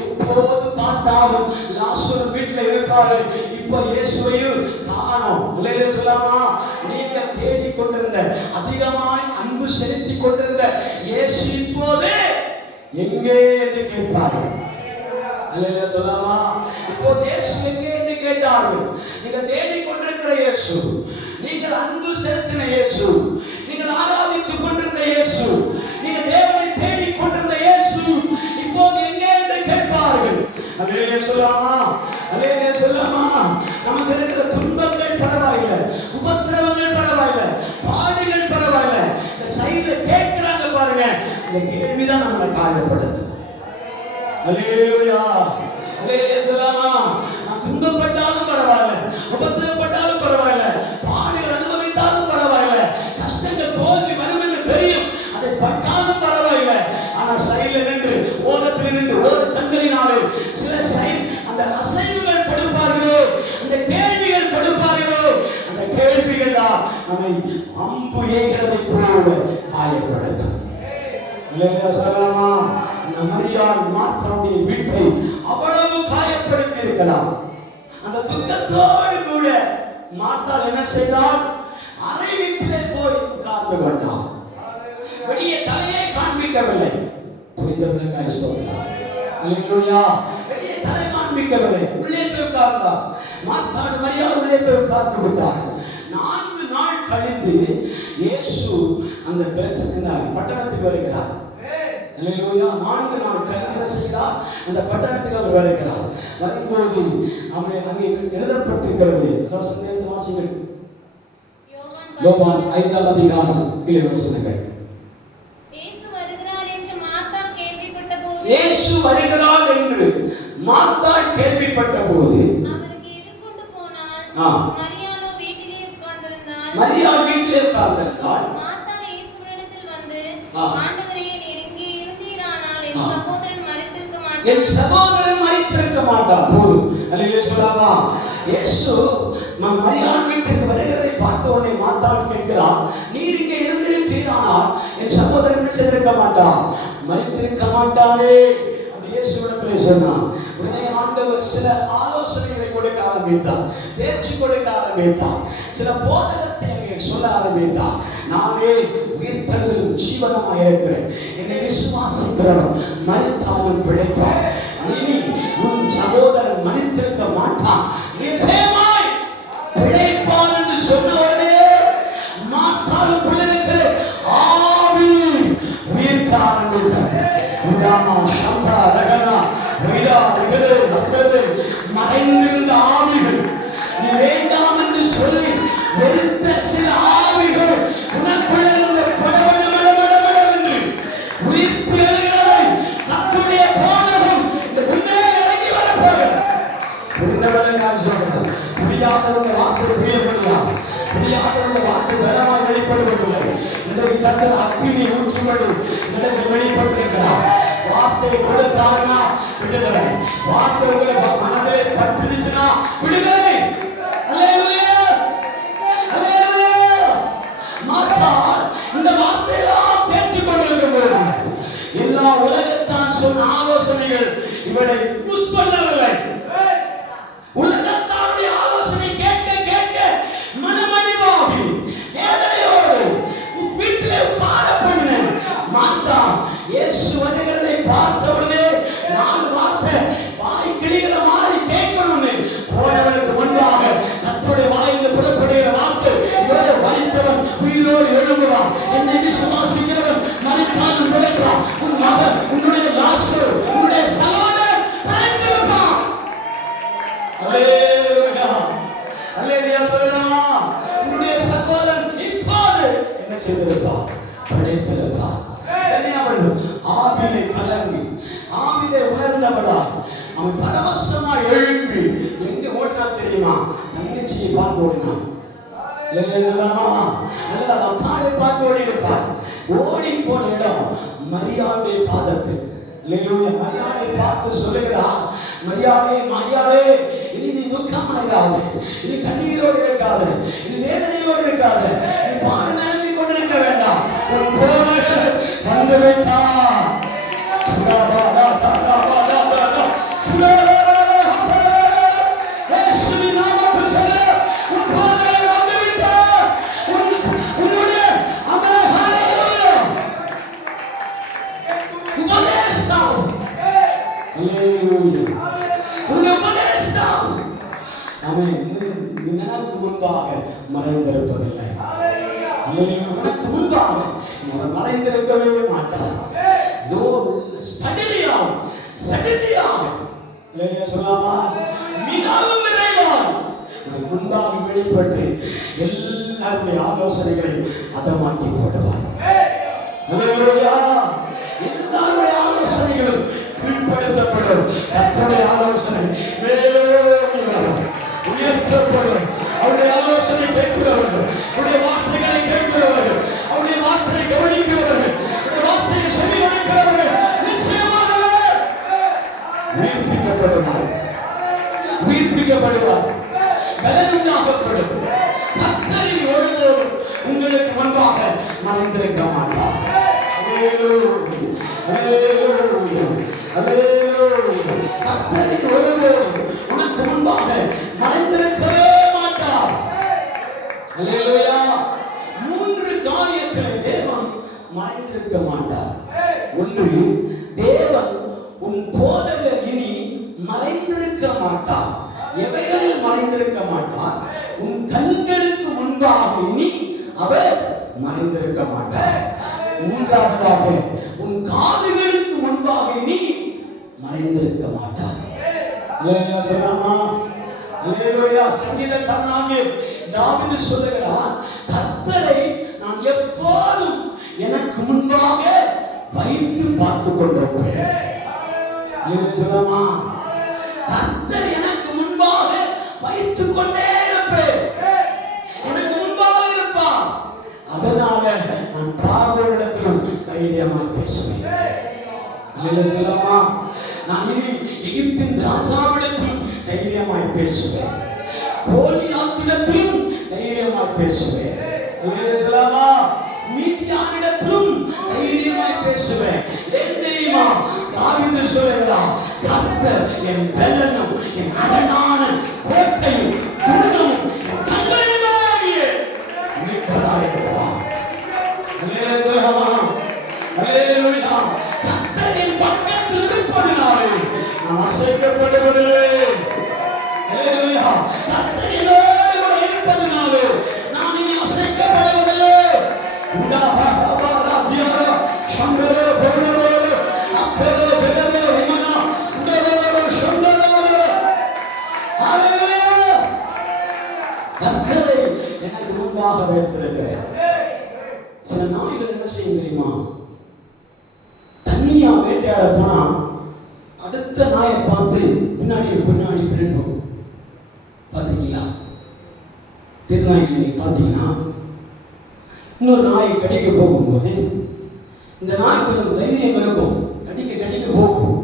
எப்போது பார்த்தாலும் லாசர் வீட்டில் இருக்காரு, இப்ப இயேசுவையும் காணோம். அல்லேலூயா சொல்லாமா? நீங்க தேடிக் கொண்டிருந்த, அதிகமாய் அன்பு செலுத்திக் கொண்டிருந்த இயேசு இப்போது எங்கே என்று கேட்பார்கள். அல்லேலூயா சொல்லாமா? இப்போது இயேசு எங்கே என்று கேட்டார்கள். நீங்கள் தேடிக் கொண்டிருக்கிற இயேசு, நீங்கள் அன்பு செலுத்தின இயேசு, நீங்கள் ஆராதித்துக் கொண்டிருந்த இயேசு, நீங்கள் தேவனை தேடிக் கொண்டிருந்த இயேசு இப்போது எங்கே என்று கேட்பார்கள். அல்லேலூயா சொல்லாமா? அல்லேலூயா சொல்லாமா? நமக்கு இருக்கிற துன்பங்கள் பரவாயில்லை, உபத்திரவங்கள் பரவாயில்லை, பாடுகள் பரவாயில்லை, இந்த சைடுல கேட்கிறாங்க பாருங்க, இந்த கேள்விதான் நம்மளை காயப்படுத்து. அல்லேலூயா. அல்லேலூயா சொல்லாமா? நான் துன்பப்பட்டாலும் பரவாயில்லை, உபத்திரப்பட்டாலும் பரவாயில்லை, பாடுகள் அனுபவித்தாலும் பரவாயில்லை, கஷ்டங்கள் தோல்வி வரும் என்று தெரியும், அதை பட்டாலும் பரவாயில்லை. ஆனா சைடுல நின்று, ஓரத்தில் நின்று, ஓர கண்களினாலே சில சைடு அந்த அசைவுகள் கொடுப்பார்களோ, அந்த கேள்விகள் கொடுப்பார்களோ, அந்த கேள்விகள் தான் நம்மை அம்பு ஏகிறதை போல காயப்படுத்தும். அல்லேலூயா சொல்லாமா? அந்த மரியாள் மார்த்தாவுடைய வீட்டை அவ்வளவு காயப்படுத்தி இருக்கலாம். அந்த துக்கத்தோடு கூட மார்த்தாள் என்ன செய்தால்? அறை வீட்டிலே போய் உட்கார்ந்து கொண்டான். வெளியே தலையை காண்பிக்கவில்லை. புரிந்தவர்களுக்காக ஸ்தோத்திரம். அல்லேலூயா. வெளியே தலை காண்பிக்கவில்லை, உள்ளே போய் உட்கார்ந்தார். மார்த்தாள் மரியாள் உள்ளே போய் உட்கார்ந்து விட்டார். 4 நாள் கழித்து இயேசு அந்த பட்டணத்துக்கு வருகிறார். அல்லேலூயா. 4 நாள் கழித்து என்ன செய்கிறார்? அந்த பட்டணத்துக்கு அவர் வருகிறார். வரும்போது அங்கே எழுதப்பட்டிருக்கிறது, வாசிகள். யோவான் 5ஆம் அதிகாரம் 7 வசனங்கள். இயேசு வருகிறார் என்று மார்த்தாள் கேள்விப்பட்டபோது, இயேசு வருகிறார் என்று மார்த்தாள் கேள்விப்பட்டபோது அவருக்கு எதிர்கொண்டு போனாள். மரியாளோ வீட்டிலே உட்கார்ந்திருந்தாள். மரியாள் வீட்டிலே உட்கார்ந்திருந்தாள். மார்த்தாள் இயேசுவினிடத்தில் வந்து, ஆண்டவரே, நீர் இங்கே இருந்தீரானால் என் சகோதரன் மரித்திருக்க மாட்டான். என் சகோதரன் மரித்திருக்க மாட்டான். போதும். அல்லேலூயா சொல்லாமா? இயேசு மரியாள் வீட்டுக்கு வருகிறதை பார்த்த உடனே மார்த்தாள் கேட்கிறார், நீர் இங்கே இருந்திருக்கிறீரானால் என் சகோதரன் என்ன செய்திருக்க மாட்டான்? மரித்திருக்க மாட்டானே. இயேசுவிடத்திலே சொன்னான். உடனே ஆண்டவர் சில ஆலோசனைகளை கொடுக்க ஆரம்பித்தார், பேச்சு கொடுக்க ஆரம்பித்தார், சில போதகத்தை அங்கே சொல்ல ஆரம்பித்தார். நானே உயிர்த்தெழுதலும் ஜீவனுமாய் இருக்கிறேன், என்னை விசுவாசிக்கிறவன் மரித்தாலும் பிழைப்பான். இனி உன் சகோதரன் மரித்திருக்க மாட்டான், நிச்சயமாய் பிழைப்பான் என்று சொன்ன உடனே மார்த்தாளும் பிழைக்கிற ஆவி உயிர்க்க ஆரம்பித்தார். மறைந்திருந்த ஆவிகள், நீ வேண்டாம் என்று சொல்லி வெறுத்த சில ஆவிகள் உனக்குள்ளே இருந்து படபடபடபடபடவென்று உயிர்த்து எழுகிறதை கர்த்தருடைய போதகம் இந்த முன்னே இறங்கி வரப்போகிறது. புரிந்தவர்களை நான் சொல்கிறேன். புரியாதவங்க வார்த்தை புரியப்படியா? புரியாதவங்க வார்த்தை பலமாய் வெளிப்படுவதில்லை. இன்றைக்கு கர்த்தர் அக்கினி ஊற்றும்படி இடத்தில் வெளிப்பட்டிருக்கிறார். வார்த்தை கொடுத்தாருன்னா விடுதலை, வார்த்தை உங்களை மனதிலே பட்டுடுச்சுன்னா விடுதலை. அல்லேலூயா. அல்லேலூயா. மார்த்தாள் இந்த வார்த்தையெல்லாம் கேட்டுக் கொண்டிருக்கும் போது எல்லா உலகத்தான் சொன்ன ஆலோசனைகள் இவளை புஷ் பண்ணவில்லை. உலகத்தாருடைய ஆலோசனை கேட்க கேட்க மனமடிவாகி வேதனையோடு வீட்டிலே உட்கார பண்ணினேன். மார்த்தாள் இயேசு வருகிறதை பார்த்த உடனே 4 வார்த்தை வாய் கிளிகிற மாதிரி கேட்கணும்னு போனவனுக்கு முன்பாக கர்த்தருடைய வாயிலிருந்து புறப்படுகிற வார்த்தை, மரித்தவன் உயிரோடு எழும்புவான், என்னை விசுவாசிக்கிறவன் மரித்தாலும் பிழைப்பான், உன் மகன், உன்னுடைய லாசர், உன்னுடைய சகோதரன் பிழைத்திருப்பான். அல்லேலூயா. அல்லேலூயா சொல்லலாமா? உன்னுடைய சகோதரன் இப்போது என்ன செய்திருப்பான்? பிழைத்திருப்பார். அவள் ஆவிலே கலங்கி ஆவிலே உணர்ந்தவளா அவன் பரவசமா எழுப்பி எங்க ஓடினா தெரியுமா? தங்கச்சியை பார்த்து ஓடினான். காலை பார்த்து ஓடி இருப்பான். ஓடி போன இடம் மரியாதை பாதத்தில். மரியாதை பார்த்து சொல்லுகிறார், மரியாதை மரியாதை, இனி நீ துக்கமாயிராத, இனி கண்ணீரோடு இருக்காத, இனி வேதனையோடு இருக்காத, நீ பாடு நிரம்பி கொண்டிருக்க வேண்டாம். உன் போனவர் வந்து விட்டார். எனக்கு முன்பாக மறைந்திருப்பதில்லை. உனக்கு முன்பாக அவர் மறைந்திருக்கவே மாட்டார். சொல்லாமா மிகவும் விரைவான் உனக்கு முன்பாக வெளிப்பட்டு எல்லாருடைய ஆலோசனைகளையும் அதமாக்கி போடுவார். எல்லாருடைய ஆலோசனைகளும் கீழ்ப்படுத்தப்படும். கர்த்தருடைய ஆலோசனை மேலோங்கி வரும், உயர்த்தப்படும். அவருடைய ஆலோசனை கேட்கிறவர்கள், அவருடைய வார்த்தைகளை கேட்கிறவர்கள், அவருடைய வார்த்தையை கவனிக்கிறவர்கள், அவருடைய வார்த்தையை செவி கொடுக்கிறவர்கள் நிச்சயமாகவே உயிர்ப்பிக்கப்படுவார். உயிர்ப்பிக்கப்படுவார், பலன் உண்டாகப்படும். கர்த்தரின் ஒருபோதும் உங்களுக்கு முன்பாக மறைந்திருக்க மாட்டார். கர்த்தரின் ஒருபோதும் உனக்கு முன்பாக மறைந்திருக்கவே மாட்டார். அல்லேலூயா. 3 காரியத்திலே தேவன் மறைந்திருக்க மாட்டார். ஒன்று, தேவன் உன் போதகர் இனி மறைந்திருக்க மாட்டார். எவைகளில் மறைந்திருக்க மாட்டார்? உன் கண்களுக்கு முன்பாக இனி அவர் மறைந்திருக்க மாட்டார். மூன்றாவதாக, உன் காதுகளுக்கு முன்பாக இனி மறைந்திருக்க மாட்டார். அல்லேலூயா சொல்லாமா? அல்லேலூயா. சங்கீதக்காரனாகிய தாவீது சொல்லுகிறான், கர்த்தரை நான் எப்போதும் எனக்கு முன்பாக வைத்து பார்த்து கொண்டிருப்பேன். அல்லேலூயா சொல்லாமா? கர்த்தர் எனக்கு முன்பாக வைத்துக் கொண்டே இருப்பேன், எனக்கு முன்பாக இருப்பார். அதனால நான் பார்வோனிடத்திலும் தைரியமாய் பேசுவேன். அல்லேலூயா சொல்லாமா? நான் இனி எகிப்தின் ராஜாவிடத்திலும் தைரியமாய் பேசுவேன், கோலியாத்திடத்திலும் தைரியமாய் பேசுவேன். அல்லேலூயா சொல்லாமா? மீதியானிடத்திலும் தைரியமாய் பேசுவேன். ஏன் தெரியுமா? தாவீது சொல்லுகிறார், கர்த்தர் என் பெலனும் என் அரணான கோட்டையும் துருகமும் என் கண்மலையுமாகிய மீட்பராய் இருக்கிறார். அல்லேலூயா. அல்லேலூயா. கர்த்தர் என் பக்கத்தில் இருப்பதினாலே நான் அசைக்கப்படுவதில்லை. அல்லேலூயா. கர்த்தர் என்னோடு கூட இருப்பதினாலே நான் இனி அசைக்கப்படுவதில்லை. கர்த்தரை எனக்கு முன்பாக வைத்திருக்கிறேன். சில நாய்கள் என்ன செய்யும் தெரியுமா? தனியா வேட்டையாட போனா அடுத்த நாயை பார்த்து பின்னாடி பின்னாடி பிடிக்கும். பார்த்தீங்களா? திருநாய்கள் நீங்க பார்த்தீங்கன்னா, இன்னொரு நாயை கடிக்க போகும்போது இந்த நாய் கொஞ்சம் தைரியம் இருக்கும், கடிக்க கடிக்க போகும்,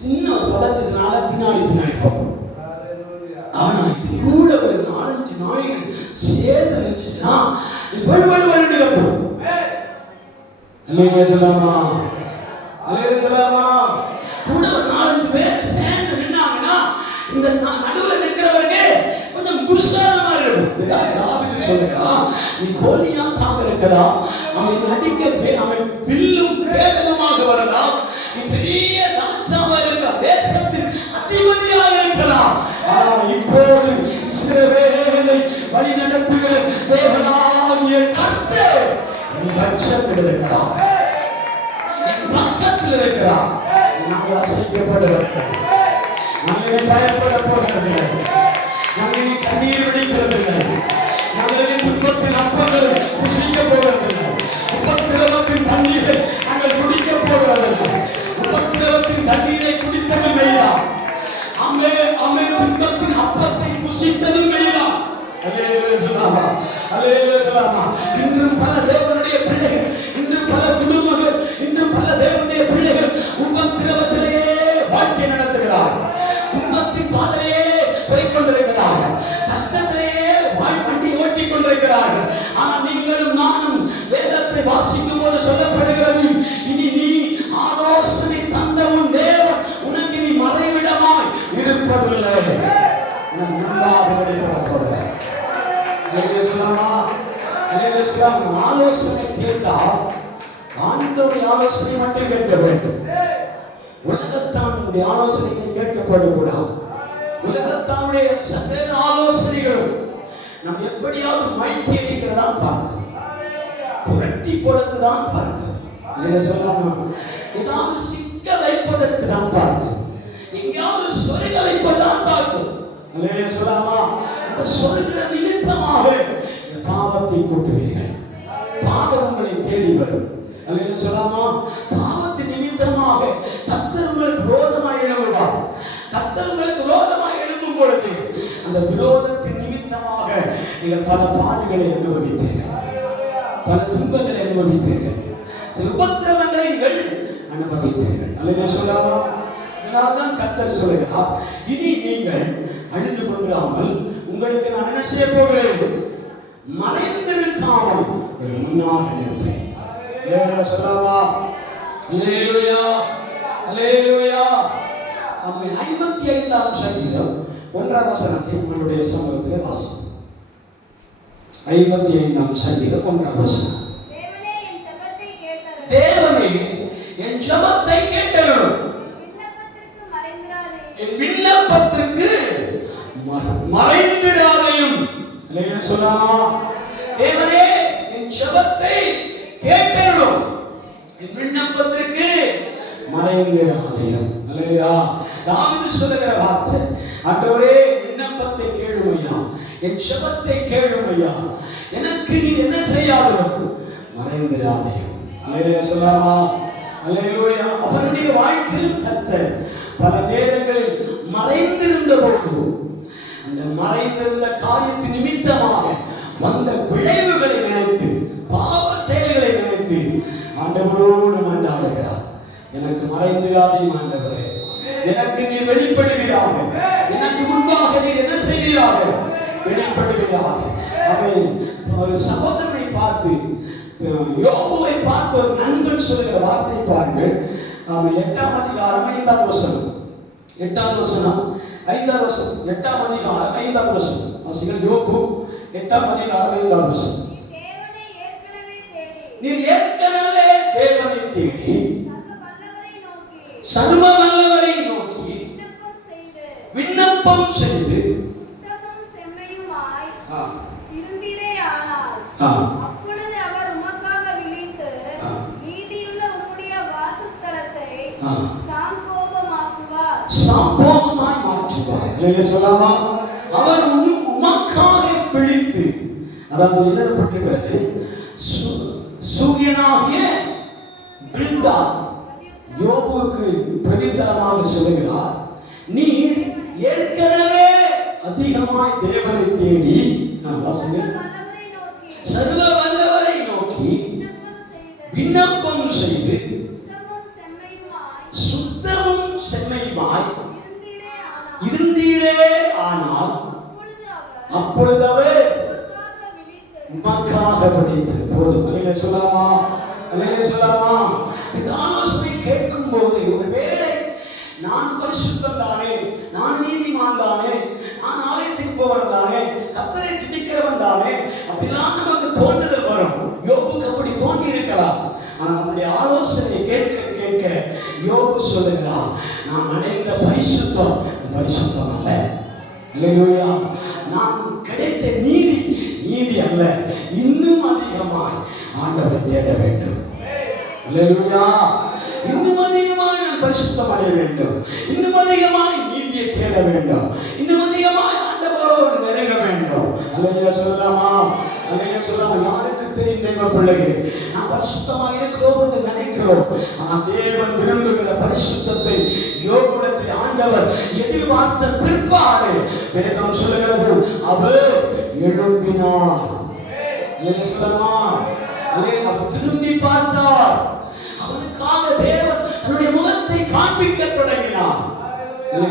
சின்ன பதட்டத்தினால பின்னாடி பின்னாடி போகும். ஆனா இது கூட ஒரு 4-5 நாய்கள் சேர்ந்து நினைச்சுன்னா இது வலுவலுன்னு கட்டும். அல்லேலூயா சொல்லாமா? அல்லேலூயா சொல்லாமா? கூட ஒரு 4-5 பேர் சேர்ந்து நின்னாங்கன்னா இந்த நடுவுல நிற்கிறவருக்கு கொஞ்சம் புஷ்டானமா இருக்கும். தாவீது சொல்லுகிறான், நீ கோலியாத்தாக இருக்கலாம், அவன் அடிக்க அவன் வில்லும் வேகமாக வரலாம், நீ பெரிய ராஜாவா இருக்கலாம், தேசத்தின் அதிபதியாக இருக்கலாம், ஆனால் இப்போது இஸ்ரவேலை வழி நடத்துகிற தேவனாகிய கர்த்தர் என் பட்சத்தில் இருக்கிறார், என் பக்கத்தில் இருக்கிறார். நாங்கள் அசைக்கப்படுவதில்லை, நாங்கள் பயப்பட போகிறதில்லை, நாங்கள் இனி கண்ணீர் விடுக்கிறதில்லை, நாங்கள் இனி துன்பத்தின் அப்பங்கள் புசிக்க போவதில்லை, உபத்திர அல்லேலூயா சொல்லாமா, அல்லேலூயா சொல்லாமா. இன்று பல தேவனுடைய பிள்ளைகள், இன்று பல குடும்பங்கள், இன்று பல தேவனுடைய பிள்ளைகள் உபத்திரவத்திலேயே வாழ்க்கை நடத்துகிறார்கள், துன்பத்தின் பாதையிலே போய்க் கொண்டிருக்கிறார்கள், கஷ்டத்திலேயே வண்டி ஓட்டிக் கொண்டிருக்கிறார்கள். ஆனால் நீங்களும் நானும் வேதத்தை வாசிக்கும் போது சொல்லப்படுகிறது, இனி நீ ஆலோசனை தந்த உன் தேவன் உனக்கு நீ மறைவிடமாய் இருப்பதில்லை, உனக்கு முன்பாக வெளிப்பட போகிறார். ஆலோசனை கேட்டால் ஆண்டவருடைய ஆலோசனை மட்டும் கேட்க வேண்டும். உலகத்தானுடைய ஆலோசனைகளை கேட்கப்படக்கூடாது. உலகத்தானுடைய சகல ஆலோசனைகளும் நம்ம எப்படியாவது மைட்டி அடிக்கிறதா பார்க்க, புரட்டி போடக்குதான் பார்க்க, சொல்லாமா ஏதாவது சிக்க வைப்பதற்கு தான் பார்க்க, எங்கேயாவது சொருக வைப்பதான் பார்க்கும். சொல்லாமா அந்த சொருகிற நிமித்தமாக பாவத்தை கூட்டுவீர்கள், பாவம் உங்களை தேடி வரும். சொல்லாமா பாவத்தின் நிமித்தமாக கர்த்தர் உங்களுக்கு விரோதமாக எழும்புவார். கர்த்தர் உங்களுக்கு விரோதமாக எழும்பும் பொழுது அந்த விரோதத்தின் நிமித்தமாக நீங்கள் பல பாடுகளை அனுபவிப்பீர்கள், பல துன்பங்களை அனுபவிப்பீர்கள், சில உபத்திரவங்களை நீங்கள் அனுபவிப்பீர்கள். அல்லேலூயா சொல்லாமா. இதனால்தான் கர்த்தர் சொல்கிறார், இனி நீங்கள் அழுது கொண்டிராமல் உங்களுக்கு நான் என்ன செய்ய போகிறேன், மறைந்திருக்காமல் முன்னாக நிற்பேன். அல்லேலூயா சொல்லாமா. அல்லேலூயா, அல்லேலூயா. ஆமென். 55ஆம் சங்கீதம் 1ஆம் வசனத்தை உங்களுடைய சமூகத்திலே வாசிப்போம். 55ஆம் சங்கீதம் 1ஆம் வசனம். தேவனே என் ஜெபத்தை கேட்டருளும், என் விண்ணப்பத்திற்கு மறைந்திராதையும். அல்லேலூயா சொல்லாமா. தேவனே என் ஜெபத்தை கேட்டருளும், என் விண்ணப்பத்திற்கு மறைந்திராதையும். அல்லேலூயா. தாவீது சொல்லுகிற வார்த்தை, ஆண்டவரே விண்ணப்பத்தை கேளும் ஐயா, என் ஜெபத்தை கேளும் ஐயா, எனக்கு நீ என்ன செய்யாதோ மறைந்திராதையும். அல்லேலூயா சொல்லாமா. அல்லேலூயா. அவருடைய வாழ்க்கையில் கர்த்தர் பல நேரங்களில் மறைந்திருந்த பொழுது அந்த மறைந்திருந்த காரியத்தின் நிமித்தமாக வந்த விளைவுகளை நினைத்து, பாவ செயல்களை நினைத்து ஆண்டவரோடு மன்றாடுகிறார். எனக்கு மறைந்திராதையும் ஆண்டவரே, எனக்கு நீ வெளிப்படுவீராக, எனக்கு முன்பாக நீ என்ன செய்வீராக, வெளிப்படுவீராக. அவன் ஒரு சகோதரனை பார்த்து, யோபுவை பார்த்து ஒரு நண்பன் சொல்லுகிற வார்த்தை பாருங்கள். அவன் 8ஆம் அதிகாரம் 5ஆம் வசனம், 8ஆம் வசனம் 5ஆம் வசனம், 8ஆம் அதிகாரம் 5ஆம் வசனம் வாசிங்கள். யோபு 8ஆம் அதிகாரம் 5ஆம் வசனம். நீ ஏற்கனவே தேவனை தேடி சர்வ வல்லவரை நோக்கி விண்ணப்பம் செய்து அப்பொழுது அவர் உமக்காக விழித்து நீதியுள்ள உம்முடைய வாசஸ்தலத்தை சாம்போகமாய் மாற்றுவார். அல்லேலூயா சொல்லாமா. அவர் உமக்காக விழித்து, அதாவது எழுதப்பட்டிருக்கிறது, சூரியனாகிய பில்தாத் யோபுவுக்கு பிரதித்தரமாக சொல்லுகிறார், நீர் ஏற்கனவே அதிகமாய் தேவனை தேடி சர்வ வல்லவரை நோக்கி விண்ணப்பம் செய்து சுத்தமும் செம்மையுமாய் இருந்தீரே ஆனால் அப்பொழுது அவர் உமக்காக படித்து போதும். அல்லேலூயா சொல்லாமா. அல்லேலூயா சொல்லாமா. இந்த ஆலோசனை கேட்கும் போது ஒருவேளை நான் பரிசுத்தம் தானே, நான் நீதிமான் தானே, நான் ஆலயத்துக்கு போகிறவன் தானே, கர்த்தரை துதிக்கிறவன் தானே, அப்படிலாம் நமக்கு தோன்றுதல் வரும். யோபுக்கு அப்படி தோன்றி இருக்கலாம். ஆனால் அவருடைய ஆலோசனையை கேட்க கேட்க யோபு சொல்லுகிறார், நான் அடைந்த பரிசுத்தம் பரிசுத்தம் அல்ல. அல்லேலூயா. நான் கிடைத்த நீதி அல்ல, இன்னும் அதிகமாய் ஆண்டவரை தேட வேண்டும். அல்லேலூயா. இன்னும் அதிகமாய் நான் பரிசுத்தம் அடைய வேண்டும், இன்னும் அதிகமாய் நீதியை தேட வேண்டும், இன்னும் அதிகமாய் ஆண்டவரோடு நெருங்க வேண்டும். அல்லேலூயா சொல்லலாமா. அல்லேலூயா சொல்லாமா. யாருக்கு தெரியும் தேவ பிள்ளைகள், நான் பரிசுத்தமாக இருக்கிறோம் என்று நினைக்கிறோம். ஆனால் தேவன் விரும்புகிற பரிசுத்தத்தை யோபுவிடத்தில் ஆண்டவர் எதிர்பார்த்த பிற்பாடு வேதம் சொல்லுகிறது, அவர் எழும்பினார். சொல்லமா அவர் திரும்பி பார்த்தார். அவனுக்காக தேவன் தன்னுடைய முகத்தை காண்பிக்க தொடங்கினார்.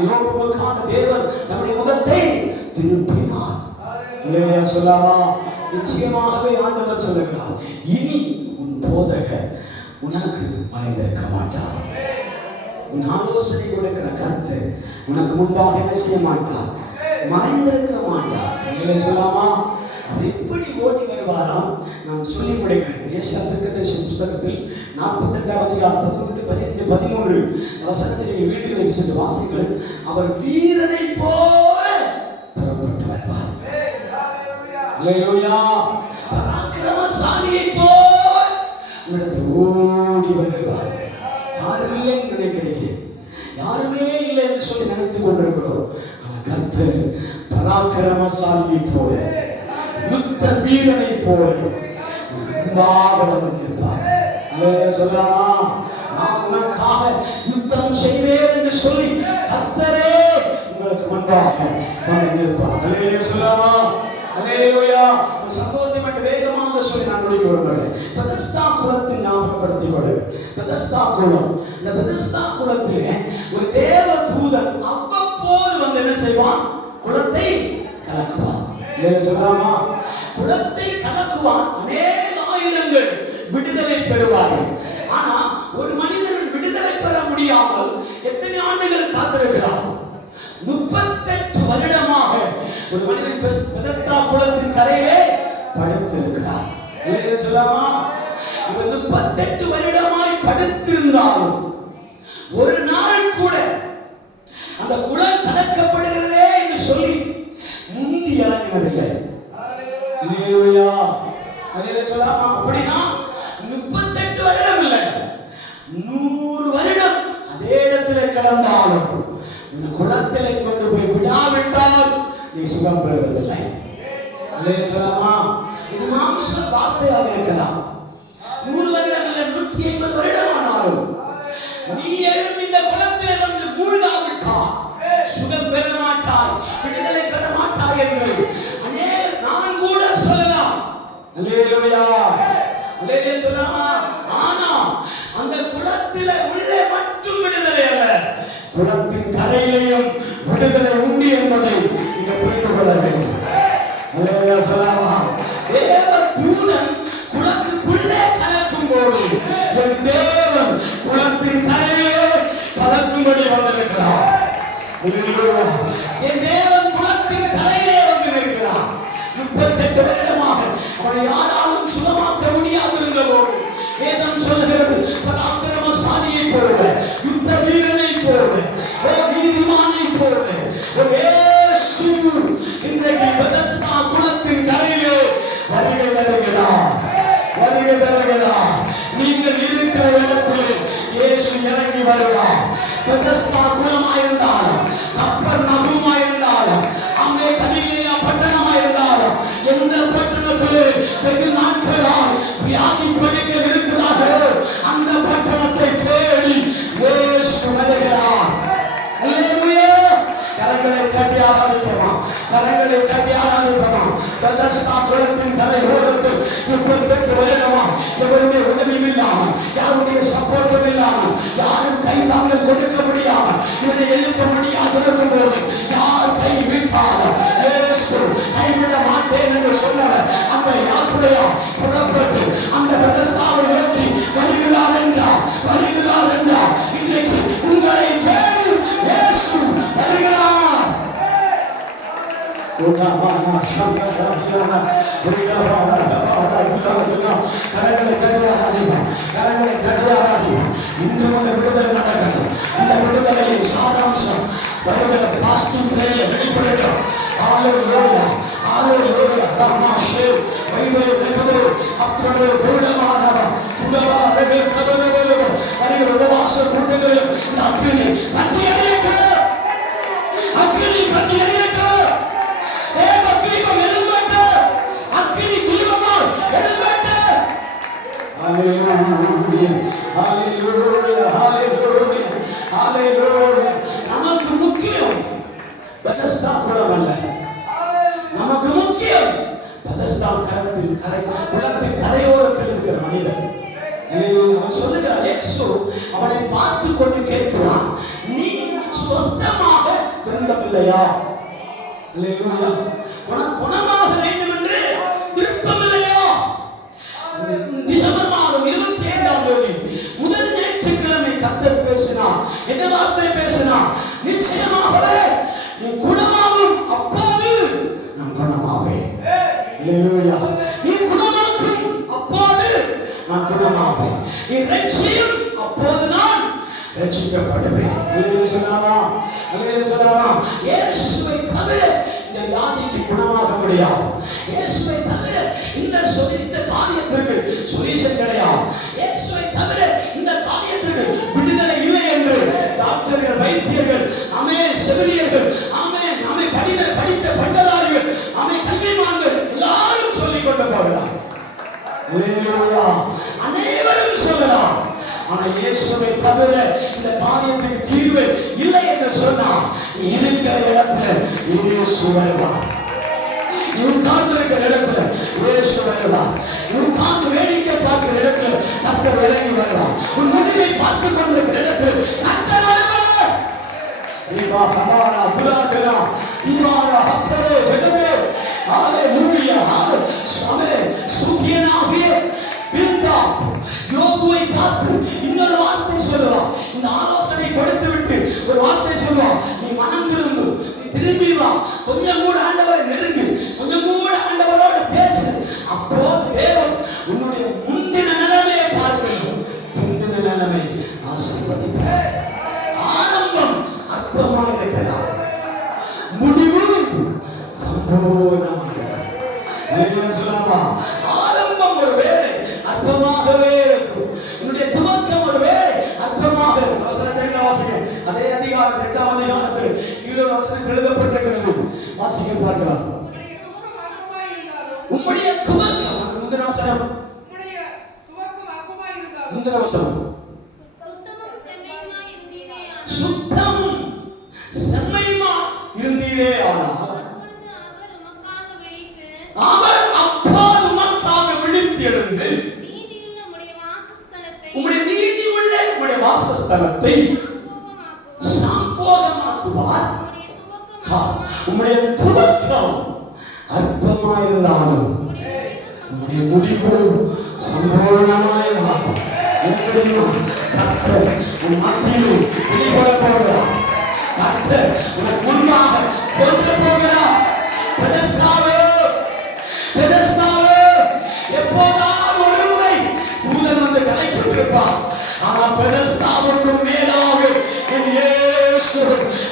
யோபுவுக்காக தேவன் தன்னுடைய முகத்தை திருப்பினார். சொல்லாமா? நிச்சயமாகவே ஆண்டவர் சொல்லுகிறார், இனி உன் போதகர் உனக்கு மறைந்திருக்க மாட்டார். உன் ஆலோசனை கொடுக்கிற கர்த்தர் உனக்கு முன்பாக என்ன செய்ய மாட்டார்? மறைந்திருக்க மாட்டார். சொல்லாமா? அவர் எப்படி ஓடி வருவாராம்? நான் சொல்லி முடிக்கிறேன். ஏசாயா தீர்க்கதரிசி புத்தகத்தில் 42ஆம் அதிகாரம் 11, 12, 13 வசனத்தை நீங்கள் வீடுகளில் சென்று வாசிங்கள். அவர் வீரனை போல புறப்பட்டு வருவார். அல்லேலூயா. பராக்கிரமசாலியை போல் உங்களிடத்தில் ஓடி வருவார். யாரும் இல்லை என்று நினைக்கிறீங்க, யாருமே இல்லை என்று சொல்லி நினைத்துக் கொண்டிருக்கிறோம். ஆனால் கர்த்தர் பராக்கிரமசாலியை போல, யுத்த வீரனை போல முன்பாக வந்து நிற்பார். அல்லேலூயா. சொல்லாமா? நான் உனக்காக யுத்தம் செய்வேன் என்று சொல்லி கர்த்தரே உங்களுக்கு முன்பாக வந்து நிற்பார். அல்லேலூயா. சொல்லாமா? அல்லேலூயா. ஒரு சம்பவத்தை மட்டும் வேகமாக சொல்லி நான் முடிக்க விரும்புகிறேன். பெதஸ்தா குளத்தை ஞாபகப்படுத்திக் கொள்ளுங்கள். பெதஸ்தா குளம். இந்த பெதஸ்தா குளத்திலே ஒரு தேவ தூதன் அவ்வப்போது வந்து என்ன செய்வான்? குளத்தை கலக்குவான். சொல்லாமா? குளத்தை கலக்குவான். அநேக ஆயிரங்கள் விடுதலை பெறுவார்கள். ஆனா ஒரு மனிதன் விடுதலை பெற முடியாமல் எத்தனை ஆண்டுகள் காத்திருக்கிறார்? 38 வருடமாக ஒரு மனிதன் பெதஸ்தா குளத்தின் கரையிலே படுத்திருக்கிறார். சொல்லாமா? இவர் 38 வருடமாய் படுத்திருந்தாலும் ஒரு நாள் கூட அந்த குளம் கலக்கப்படுகிறதே என்று சொல்லி முந்தி இறங்கினதில்லை. அல்லேலூயா. அல்லேலூயா. சொல்லாமா? அப்படின்னா 38 வருடம் இல்லை, 100 வருடம் அதே இடத்துல கிடந்தாலும் இந்த குளத்திலே கொண்டு போய் விடாவிட்டால் நீ சுகம் பெறுவதில்லை. அல்லேலூயா. சொல்லாமா? இது மாம்ச வார்த்தையாக இருக்கலாம். 100 வருடம் இல்லை, 150 வருடம் ஆனாலும் நீ எழும் இந்த குளத்திலே வந்து மூழ்காவிட்டால் சுகம் பெற மாட்டாய், விடுதலை பெற மாட்டாய் என்று நான் கூட சொல்லலாம். அல்லேலூயா. அல்லேலூயா. சொல்லாமா? ஆனா அந்த குளத்திலே உள்ளே மட்டும் விடுதலை அல்ல, குளத்தின் கரையிலேயும் விடுதலை உண்டு என்பதை நீங்க புரிந்து கொள்ள வேண்டும். அல்லேலூயா. சொல்லாமா? தேவ தூதன் குளத்துக்குள்ளே கலக்கும் போது என் தேவன் குளத்தின் கரையிலே கலக்கும்படி வந்திருக்கிறார். என் தேவன் குளத்தின் கரையிலே வந்து நிற்கிறார். 38 வருடமாக அவனை யாராலும் சுகமாக்க முடியாது இருந்தபோது வேதம் சொல்லுகிறது, பராக்கிரமசாலியை போல, யுத்த வீரனை போல, நீதிமானை போல இயேசு இன்றைக்கு பெதஸ்தா குளத்தின் கரையிலே வருகை தருகிறார். வருகை தருகிறார். நீங்கள் இருக்கிற இடத்திலே இயேசு இறங்கி வருவார். பெதஸ்தா குளமாயிருந்தாலும், கப்பர்நகூமாயிருந்தாலும், அங்கே கலிலேயா பட்டணமாயிருந்தாலும், எந்த பட்டணத்திலே வெகு நாட்களால் வியாதி படுக்கையில் இருக்கிறார்களோ அந்த பட்டணத்தை தேடி இயேசு வருகிறார். அல்லேலூயா. கரங்களை கட்டி ஆராதிப்போமா? கரங்களை கட்டி ஆராதிப்போமா? பெதஸ்தா குளத்தின் கரை ஓரத்தில் 38 வருடமா எவருடைய உதவியும் இல்லாமல், யாருடைய சப்போர்ட்டும் இல்லாமல், யாரும் கைதாங்கள் கொடுக்க முடியாமல், இவனை எழுப்ப முடியாது இருக்கும் போது யார் கை விட்டாலும் இயேசு கைவிட மாட்டேன் என்று சொன்னவர் அந்த யாத்திரையா புறப்பட்டு அந்த பெதஸ்தாவை நோக்கி வருகிறார் என்றார். வருகிறார் என்றார். இன்றைக்கு உங்களை தேடி இயேசு வருகிறார். கரங்களை கட்டியாராதிப்போம். கரங்களை கட்டியாராதிப்போம். இன்று முதல் விடுதலை நடக்கட்டும். இந்த விடுதலையின் சாராம்சம் வருகிற பாஸ்டிங் பிரேயர் வெளிப்படட்டும். ஹalleluya. ஹalleluya. தமாஷே வைவே வெகுது அப்சரே பூடமானவ புடவா ரெகே கபலவலவ வருகிற உபவாச கூட்டங்கள் அக்கினி பற்றியறியட்டு. அக்கினி பற்றியறியட்டு. தேவதீபம் எழும்பட்டு. அக்கினி தீபமாய் எழும்பட்டு. ஹalleluya. ஹalleluya. ஹalleluya. ஹalleluya. நமக்கு முக்கியம் பெதஸ்தா குளம் அல்ல. நமக்கு முக்கியம் 17 கரத்தில் குளத்தின் கரையோரத்தில் இருக்கிற மனிதன். அவன் சொல்லுகிறான், இயேசு அவனை பார்த்து கொண்டு கேட்கிறான், நீ சுஸ்தமாக விரும்பவில்லையா? உனக்கு குணமாக வேண்டும் என்று விருப்பமில்லையா? டிசம்பர் மாதம் 25ஆம் தேதி முதல் ஞாயிற்றுக்கிழமை கர்த்தர் பேசினார். என்ன வார்த்தை பேசினார்? நிச்சயமாகவே நீ குணமாகும் அப்போது நான் குணமாவேன். அல்லேலூயா. நீ குணமாகும் அப்போது நான் குணமாவேன். நீ ரட்சியும் அப்போது நான் ரட்சிக்கப்படுவேன். அல்லேலூயா சொல்லாமா? அல்லேலூயா சொல்லாமா? இயேசுவை தவிர இந்த வியாதிக்கு குணமாக முடியாது. இயேசுவை தவிர இந்த காரியத்திற்கு சொல்யூஷன் கிடையாது. இயேசுவை தவிர இந்த காரியத்திற்கு விடுதலை இல்லை என்று டாக்டர்கள், வைத்தியர்கள், செவிலியர்கள், படித்த பட்டதாரிகள், கல்விமான்கள் எல்லாரும் சொல்லிக் கொண்டு போகலாம். அனைவரும் சொல்லலாம். ஆனா இயேசுவை தவிர இந்த காரியத்துக்கு தீர்வு இல்லை என்று சொன்னால் இருக்கிற இடத்துல இயேசு வருவார். நீ உட்கார்ந்து இருக்கிற இடத்துல இயேசு வருவார். நீ உட்கார்ந்து வேடிக்கை பார்க்கிற இடத்துல கர்த்தர் இறங்கி வருவார். உன் முடிவை பார்த்து கொண்டிருக்கிற இடத்துல கர்த்தர் வருவார். இவா ஹமாரா புலாதனா இவாரா ஹத்தரே ஜெகதே ஹalleluya சமே சுகியனாகிய பிதா யோபுவை பார்த்து இன்னொரு வார்த்தை சொல்லுவான். இந்த ஆலோசனை கொடுத்து விட்டு ஒரு வார்த்தை சொல்லுவான், நீ மனம் திரும்பு, நீ திரும்பி வா, கொஞ்சம் கூட ஆண்டவரை நெருங்கு, கொஞ்சம் கூட ஆண்டவரோடு பேசு. அப்போது தேவன் உன்னுடைய முந்தின நிலைமையை பார்க்கணும், பிந்தின நிலைமை ஆசீர்வதிப்பார். ஆரம்பம் அற்பமாக இருக்கலாம், முடிவு சம்பூர்ணமாக இருக்கும். சொல்லாமா? ஆரம்பம் ஒரு வேலை அற்பமாகவே இருக்கும், என்னுடைய துவக்கம் ஒரு வேலை அற்பமாக இருக்கும். வசனம் தெரிந்த வாசிக்க அதே அதிகாரத்தில் 8ஆம் அதிகாரத்தில் கீழே வசனம் எழுதப்பட்டிருக்கிறது. வாசிக்க பார்க்கலாம். உம்முடைய துவக்கம் முந்தின வசனம், முந்தின வசனம் சுத்தமும் செம்மையுமா இருந்தீரே ஆனால் அவர் அப்போது உமக்காக விழித்து எழுந்து உம்முடைய நீதி உள்ள உம்முடைய வாசஸ்தலத்தை சம்போகமாக்குவார். உம்முடைய துவக்கம் அற்பமாயிருந்தாலும் உம்முடைய முடிவு சம்பூர்ணமாய் மாறும். கர்த்தர் உன் மத்தியில் வெளிப்பட போகிறார். கர்த்தர் உனக்கு முன்பாக தோன்ற போகிறார். எப்போதாவது ஒரு முறை தூதன் வந்து கலைக்கப்பட்டிருப்பார். ஆனால் பெதஸ்தாவுக்கும் மேலாக என் இயேசு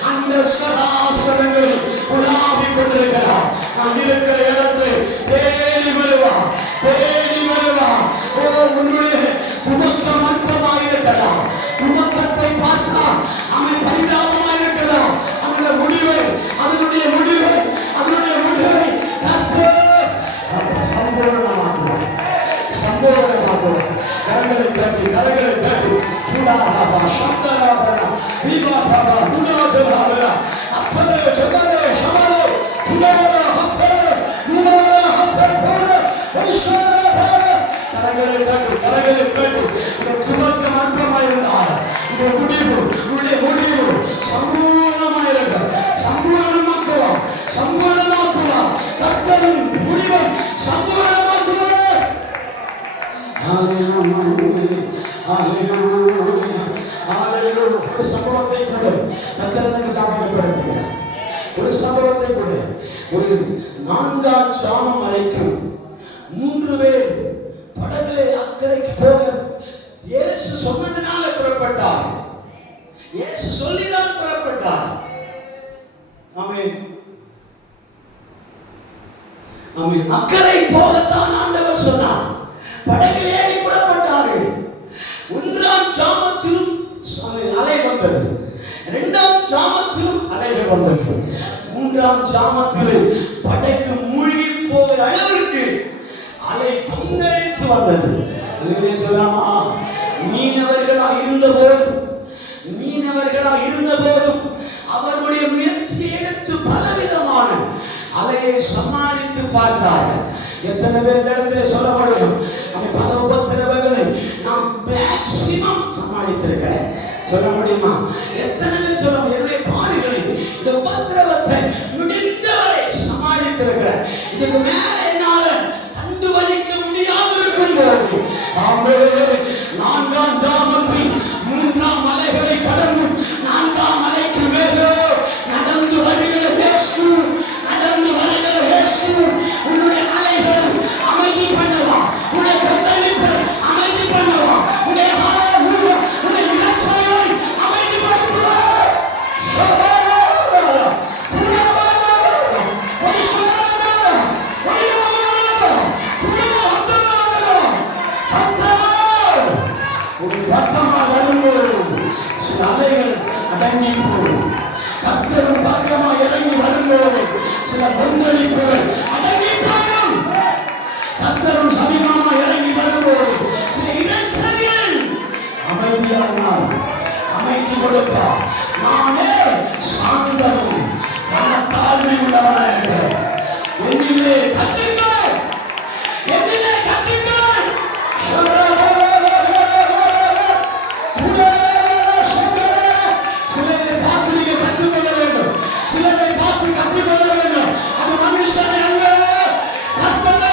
அந்த சராசரங்களில் உலாவிக் கொண்டிருக்கிறார். நான் இருக்கிற இடத்தை தேடி வருவார், தேடி வருவார். ஓ, உன்னுடைய துவக்கம் அற்பமாக இருக்கலாம், துவக்கத்தை பார்த்தால் அவன் பரிதாபமாக இருக்கலாம். அவனுடைய முடிவை சம்பூர்ணமாக்குவார், சம்பூர்ணமாக்குவார். கரங்களை தட்டி சூடாராபா சப்தராபரா விவாபாபா குணாதராபரா அப்பரே ஜகரே ஷமரே சுடாரா ஹத்தரே நிமாரா ஹத்தரே வைஷாராபரா. கரங்களை தட்டி இந்த துவக்கம் அற்பமாயிருந்தால் இந்த முடிவு சம்பூர்ணமாயிருக்கும். சம்பூர்ணமாக்குவார், சம்பூர்ணமாக்குவார். கர்த்தரின் முடிவை சம்பூர்ணமாக்குவார். ஹalleluya, ஹalleluya, ஹalleluya. ஒரு சம்பவத்தை கூட கர்த்தர் எனக்கு ஞாபகப்படுத்துகிறார். ஒரு சம்பவத்தை கூட, ஒரு 4ஆம் ஜாமம் வரைக்கும் 3 பேர் படகிலே அக்கறைக்கு போக இயேசு சொன்னதினால புறப்பட்டார். இயேசு சொல்லிதான் புறப்பட்டார். ஆமென், ஆமென். அக்கறை போகத்தான் ஆண்டவர் சொன்னார். படகில் ஏறி புறப்பட்டார்கள். 1ஆம் ஜாமத்திலும் அலை வந்தது, 2ஆம் ஜாமத்திலும் அலைகள் வந்தது, 3ஆம் ஜாமத்திலே படகு மூழ்கி போகிற அளவிற்கு அலை கொந்தளித்து வந்தது. சொல்லாமா? மீனவர்களாக இருந்த போதும் அவர்களுடைய முயற்சியை எடுத்து பலவிதமான அலையை சமாளித்து பார்த்தார்கள். எத்தனை பேர் இந்த இடத்துல சொல்ல முடியும்? அவன் பல உபத்திரவங்களை நான் மேக்சிமம் சமாளித்திருக்கிறேன் சொல்ல முடியுமா? எத்தனை பேர் சொல்ல முடியும்? என்னுடைய பாடுகளை, இந்த உபத்திரவத்தை முடிந்தவரை சமாளித்திருக்கிறேன். இதுக்கு மேல என்னால கண்டு வலிக்க முடியாது இருக்கும் போது நான்காம் ஜாமத்தில் 3ஆம் மலைகளை கடந்து 4ஆம் மலைக்கு மேலே நடந்து வருகிற இயேசு, நடந்து வருகிற இயேசு உன்னுடைய அலைகளை அமைதி பண்ணவா, உன்னுடைய கத்தளிப்பை அமைதி பண்ணவா, உன்னுடைய உன்னுடைய இலச்சையை அமைதிப்படுத்துவா. பக்கமா வரும்போது சில அலைகள் அடங்கி போகும். கர்த்தரும் பக்கமா இறங்கி வரும்போது சில கொந்தளிப்புகள் அடங்கி போகும். கர்த்தரும் சமீபமா இறங்கி வரும்போது சில இரைச்சல்கள் அமைதியானால் அமைதி கொடுப்பா. நானே சாந்தமும் மனத்தாழ்மை உள்ளவனாக இருக்கிறேன். என்னிலே கற்றுங்கள், என்னிலே கற்றுங்கள். சிலரை பார்த்து நீங்க கற்றுக்கொள்ள வேண்டும், சிலரை பார்த்து கற்றுக்கொள்ள வேண்டும். அது மனுஷனை அல்ல, கர்த்தரே.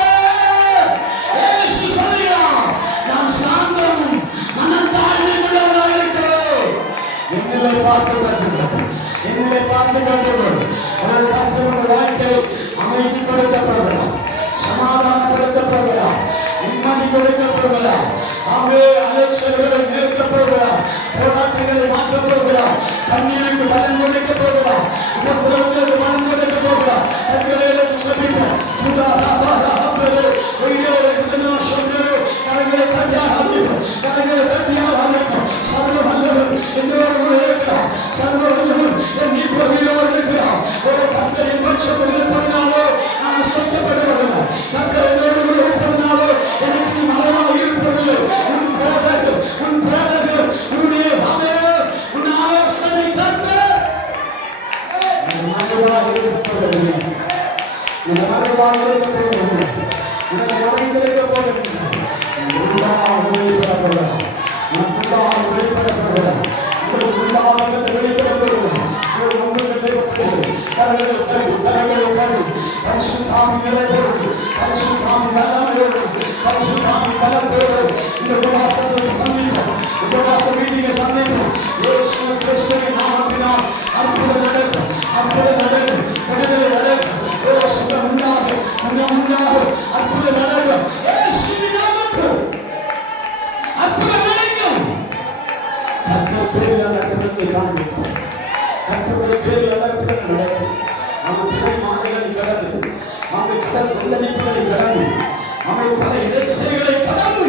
இயேசு சொல்கிறார், நான் சாந்தமும் மனத்தாழ்மை உள்ளவனாக இருக்கிறேன். என்னை பார்த்து கற்றுக்கொள், என்னை பார்த்து கற்றுக்கொள். ஒரு கர்த்தருடைய வாழ்க்கை அமைதிப்படுத்தப்படுகிறார், சமாதானப்படுத்தப்படுகிறார், நிம்மதி கொடுக்கப்படுகிறார். ஆமே, அலைச்சல்களை நிறுத்தப்படுகிறார், போராட்டங்களை மாற்றப்படுகிறார், கண்ணீருக்கு பலன் கொடுக்க போகிறார், உபத்திரவங்களுக்கு பலன் கொடுக்க போகிறார். கண்களை சொல்லிப்போம், கரங்களை கட்டியாக அமைப்போம், கரங்களை கட்டியாக அமைப்போம். சர்வ வல்லவர் என்னோடு கூட இருக்கிறார், சர்வ வல்லவர் என் மீட்பரோடு இருக்கிறார். ஒரு கர்த்தரின் பட்சம் இருப்பதினாலோ நான் அசைக்கப்படுவதில்லை, கர்த்தர் என்னோடு கூட இருப்பதினாலோ எனக்கு நீ மறைவாக இருப்பதில்லை. உன் பேதர்கள், உன் பேதர்கள், உன்னுடைய உன் ஆலோசனை கர்த்தர் மறைவாக இருக்கப்போவதில்லை, உன் மறைவாக இருக்கப்போவதில்லை, உனக்கு மறைந்திருக்க போவதில்லை. உள்ளாக வெளிப்படப்படுகிறார், உனக்குள்ளாக வெளிப்படப்படுகிறார், உங்களுக்கு உள்ளாக வெளிப்படப்படுகிறார். கரங்களை கல்வி, கரங்களை கல்வி, பரிசுத்தாவி நிறைவோடு, பரிசுத்தாவி வல்லமையோடு, பரிசுத்தாவி பலத்தோடு இந்த உபவாசத்தை சந்திப்போம், உபவாச மீட்டிங்கை சந்திப்போம். இயேசு கிறிஸ்துவின் நாமத்தினால் அற்புதம் நடக்கும், அற்புதம் நடக்கும், விடுதலை நடக்கும், சுகம் உண்டாகும், குணம் உண்டாகும், அற்புதம் நடக்கும். இயேசுவின் நாமத்தில் அற்புதம் நடக்கும். கர்த்தர் பேரில் அந்த அற்புதத்தை காண்பித்தார், கர்த்தருடைய பேரில் அந்த அற்புதம் நடக்கும். அவன் திரை மாலைகளை கடந்து, அவன் கடல் கொந்தளிப்புகளை கடந்து, அவன் பல இறைச்சைகளை கடந்து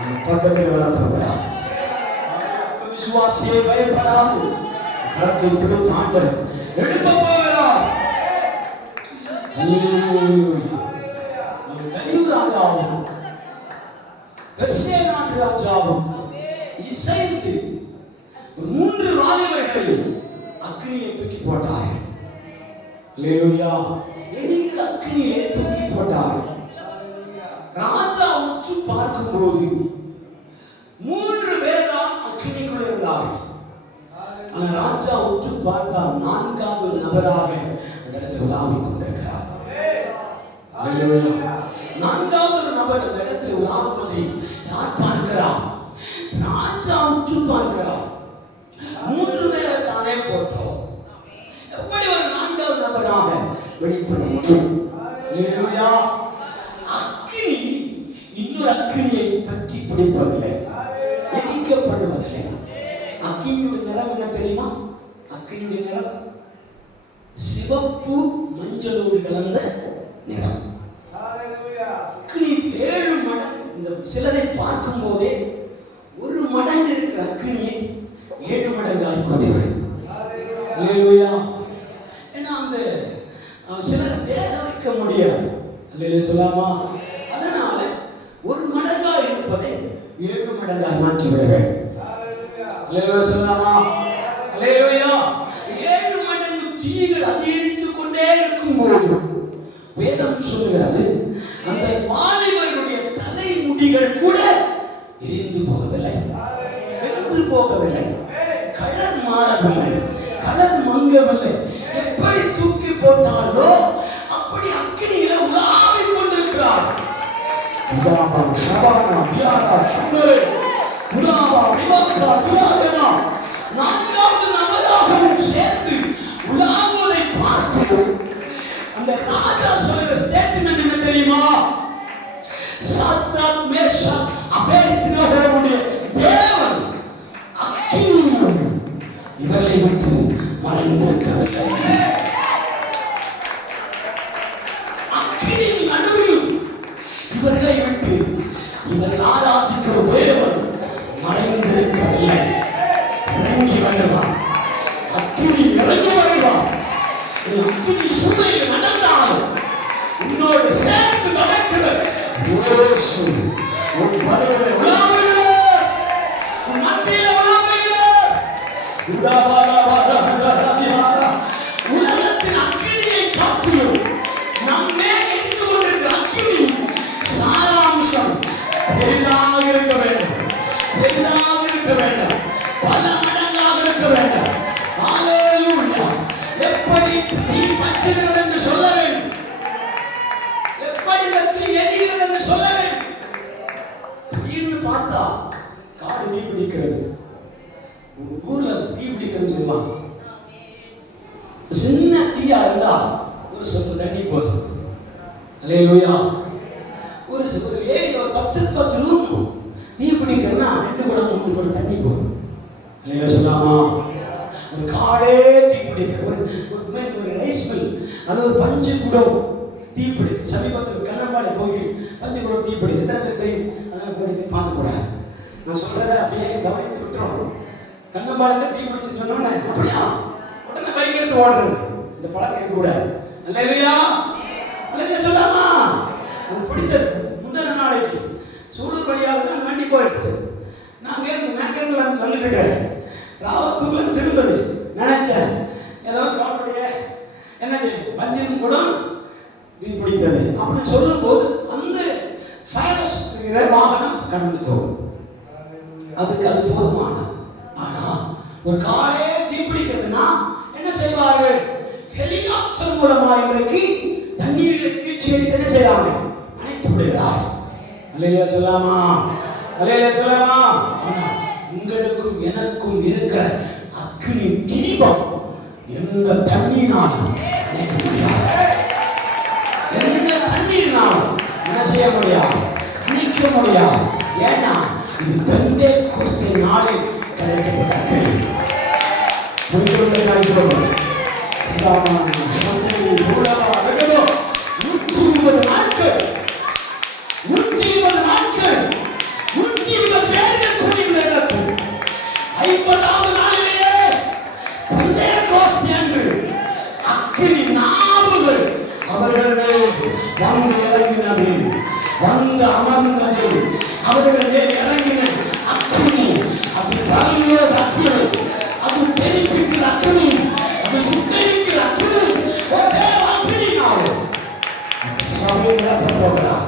அவன் பக்கத்தில் வரப்போகிறார். விசுவாசியை பயப்படாமல் கரத்தை பிடித்து ஆண்டவர் எழுப்ப போகிறார். தனிவு ராஜாவும் பெர்சியா நாட்டு ராஜாவும் இசைந்து 3 வாலிபர்களையும் அக்கினியிலே தூக்கி போட்டார்கள். அல்லேலூயா. எரிகிற அக்கினியிலே தூக்கி போட்டார்கள். ராஜா உற்று பார்க்கும்போது 3 பேர் தான் அக்கினிக்குள் இருந்தார்கள். ஆனா ராஜா உற்று பார்த்தால் 4வது நபராக அந்த இடத்தில் உலாவிக் கொண்டிருக்கிறார். அல்லேலூயா. 4வது நபர் அந்த இடத்தில் உலாவுவதை யார் பார்க்கிறார்? ராஜா உற்று பார்க்கிறார். 3 பேரை தானே போட்டோம், எப்படி ஒரு 4வது நபராக வெளிப்பட முடியும்? அல்லேலூயா. அக்கினி இன்னொரு அக்கினியை பற்றி பிடிப்பதில்லை, எரிக்கப்படுவதில்லை. அக்கினியுடைய நிறம் என்ன தெரியுமா? அக்கினியுடைய நிறம் சிவப்பு மஞ்சளோடு கலந்த நிறம். அக்கினி 7 மடங்கு. இந்த சிலரை பார்க்கும் போதே 1 மடங்கு இருக்கிற அக்கினியை 7 மடங்காக கொண்டிவிடும். அல்லேலூயா. ஏன்னா அந்த சிலரை வேக வைக்க முடியாது, அல்லேலூயா சொல்லாமா? அதனால 1 மடங்கா இருப்பதை 7 மடங்காக மாற்றிவிட வேண்டும். அல்லேலூயா சொல்லாமா? அல்லேலூயா. 7 மடங்கு தீகள் அதிகரித்துக் கொண்டே கொண்டே இருக்கும் போது வேதம் சொல்லுகிறது அந்த வாலிபர்களுடைய தலைமுடிகள் கூட எரிந்து போகவில்லை, வெந்து போகவில்லை, கலர் மாறவில்லை, கலர் மங்கவில்லை. எப்படி தூக்கி போட்டாலோ அப்படி அக்கினியில உலாவிக் கொண்டிருக்கிறார். நான்காவது நபராகவும் சேர்ந்து உலாவுவதை பார்த்து அந்த ராஜா சொல்லுகிற ஸ்டேட்மெண்ட் என்ன தெரியுமா? சாத்ராக், மேஷாக், அபேத்நேகோவுடைய தேவன் அக்கினியிலும் இவர்களை விட்டு மறைந்திருக்கவில்லை. அக்கினியின் நடுவிலும் இவர்களை விட்டு இவர்கள் ஆராதிக்கிற தேவன் மறைந்திருக்கவில்லை. இறங்கி வருவார், அக்கினி இறங்கி வருவார். அக்கினி சூளையில் நடந்தாலும் உன்னோடு சேர்ந்து நடக்கிற இயேசு உன் பதவியில் உலாவுகிறார், உன் மத்தியில் உலாவுகிறார். உலகத்தின் அக்கினியை காட்டிலும் நம்மே எரிந்து கொண்டிருக்கிற அக்கினி சாராம்சம் பெரிதாக இருக்க வேண்டும், பெரிதாக இருக்க வேண்டும், பல மடங்காக இருக்க வேண்டும். ஹல்லேலூயா! எப்படி தீ பற்றுகிறது என்று சொல்ல வேண்டும், எப்படி தீ எரிகிறது என்று சொல்ல வேண்டும். திடீர்னு பார்த்தா காடு தீ பிடிக்கிறது, ஊர்ல தீ பிடிக்கிறது சொல்லுவாங்க. சின்ன தீயா இருந்தா ஒரு சொம்பு தண்ணி போதும். ஹல்லேலூயா! ஒரு ஏரி ஒரு 10 ரூம் தீ பிடிக்கிறதுனா 2 குடம் 3 குடம் தண்ணி போதும். ஹல்லேலூயா சொல்லாமா? ஒரு காடே தீ பிடிக்கிற ஒரு ரைஸ் மில், அது ஒரு 5 குடம் தீ பிடிக்கும். சமீபத்தில் கண்ணம்பாடி கோயில் 5 குடம் தீ பிடிக்கும். எத்தனை பேர் தெரியும்? அதெல்லாம் போய் பார்க்கக்கூடாது. நான் சொல்றதை அப்படியே கவனித்து விட்டுறோம். கண்ணம்பாடத்தில் தீ பிடிச்சு சொன்னோன்னே அப்படியா உடனே பைக் எடுத்து ஓடுறது, இந்த பழக்கம் இருக்கக்கூடாது. அல்லேலூயா! அல்லேலூயா சொல்லாமா? அது பிடித்தது முந்தின நாளைக்கு சூழல் வழியாக தான் அந்த வண்டி போயிருக்கு. நான் மேற்கிருந்து வந்துட்டு இருக்கிறேன். ராவத்தூர்ல திரும்பது நினைச்சேன், ஏதோ கவுண்டருடைய என்னது பஞ்சின் குடம் தீ பிடித்தது அப்படின்னு சொல்லும் போது அந்த ஃபயரஸ் வாகனம் கடந்து போகும். அதுக்கு அது போதுமான. ஆனா ஒரு காடே தீப்பிடிக்கிறதுனா என்ன செய்வார்கள்? ஹெலிகாப்டர் மூலமா இன்றைக்கு தண்ணீர்களுக்கு கீழ்ச்சி என்ன செய்யறாங்க? அணைத்து விடுகிறார். அல்லேலூயா சொல்லாமா? அல்லேலூயா சொல்லாமா? ஆனா உங்களுக்கும் எனக்கும் இருக்கிற அக்கினி தீபம் எந்த தண்ணீராலும் அணைக்க முடியாது. எந்த தண்ணீர்னாலும் என்ன செய்ய முடியாது? அணைக்க முடியாது. ஏன்னா இது பெந்தேகோஸ்தே நாளில் கிடைக்கப்பட்ட அக்கினி. புரிந்துள்ள காட்சிகள் 120 நாட்கள் 120 நாட்கள் 120 பேர்கள் கூடியுள்ள இடத்தில் 50வது நாளிலேயே பெந்தேகோஸ்தே அன்று அக்கினி நாவுகள் அவர்கள் மேல் வந்து இறங்கினது, வந்து அமர்ந்தது. அவர்கள் மேல் இறங்கின அக்கினி, அது பரலுகிற அக்கினி, அது தெரிப்பிக்கிற அக்கினி, அது சுட்டரிக்கிற அக்கினி, ஒரு தேவ அக்கினி நாவு. சபையை நிரப்ப போகிறார்,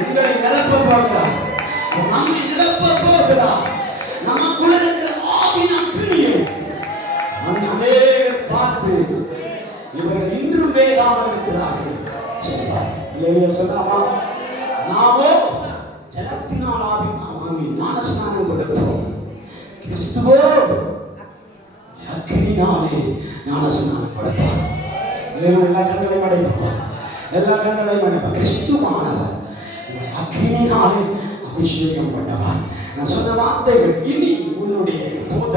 உங்களை நிரப்ப போகிறார், நம்மை நிரப்ப போகிறார். நமக்குள்ள இருக்கிற ஆவின் அக்கினியை அநேகர் பார்த்து இவர்கள் இன்றும் வேகாமல் இருக்கிறார்கள் சொல்லுவார். இல்லையா சொல்லாமா? நாமோ ஜலத்தினால் வாங்கி ஞானஸ்நானம் கொடுப்போம். கிறிஸ்துவோ அக்கினினாலே ஞானஸ்நானம் கொடுப்பார். எல்லா கண்களையும் அடைப்போம், எல்லா கண்களையும் அடைப்போம். கிறிஸ்துவானவர் அக்கினினாலே அபிஷேகம் பண்ணவர். நான் சொன்ன வார்த்தைகள் இனி உன்னுடைய போத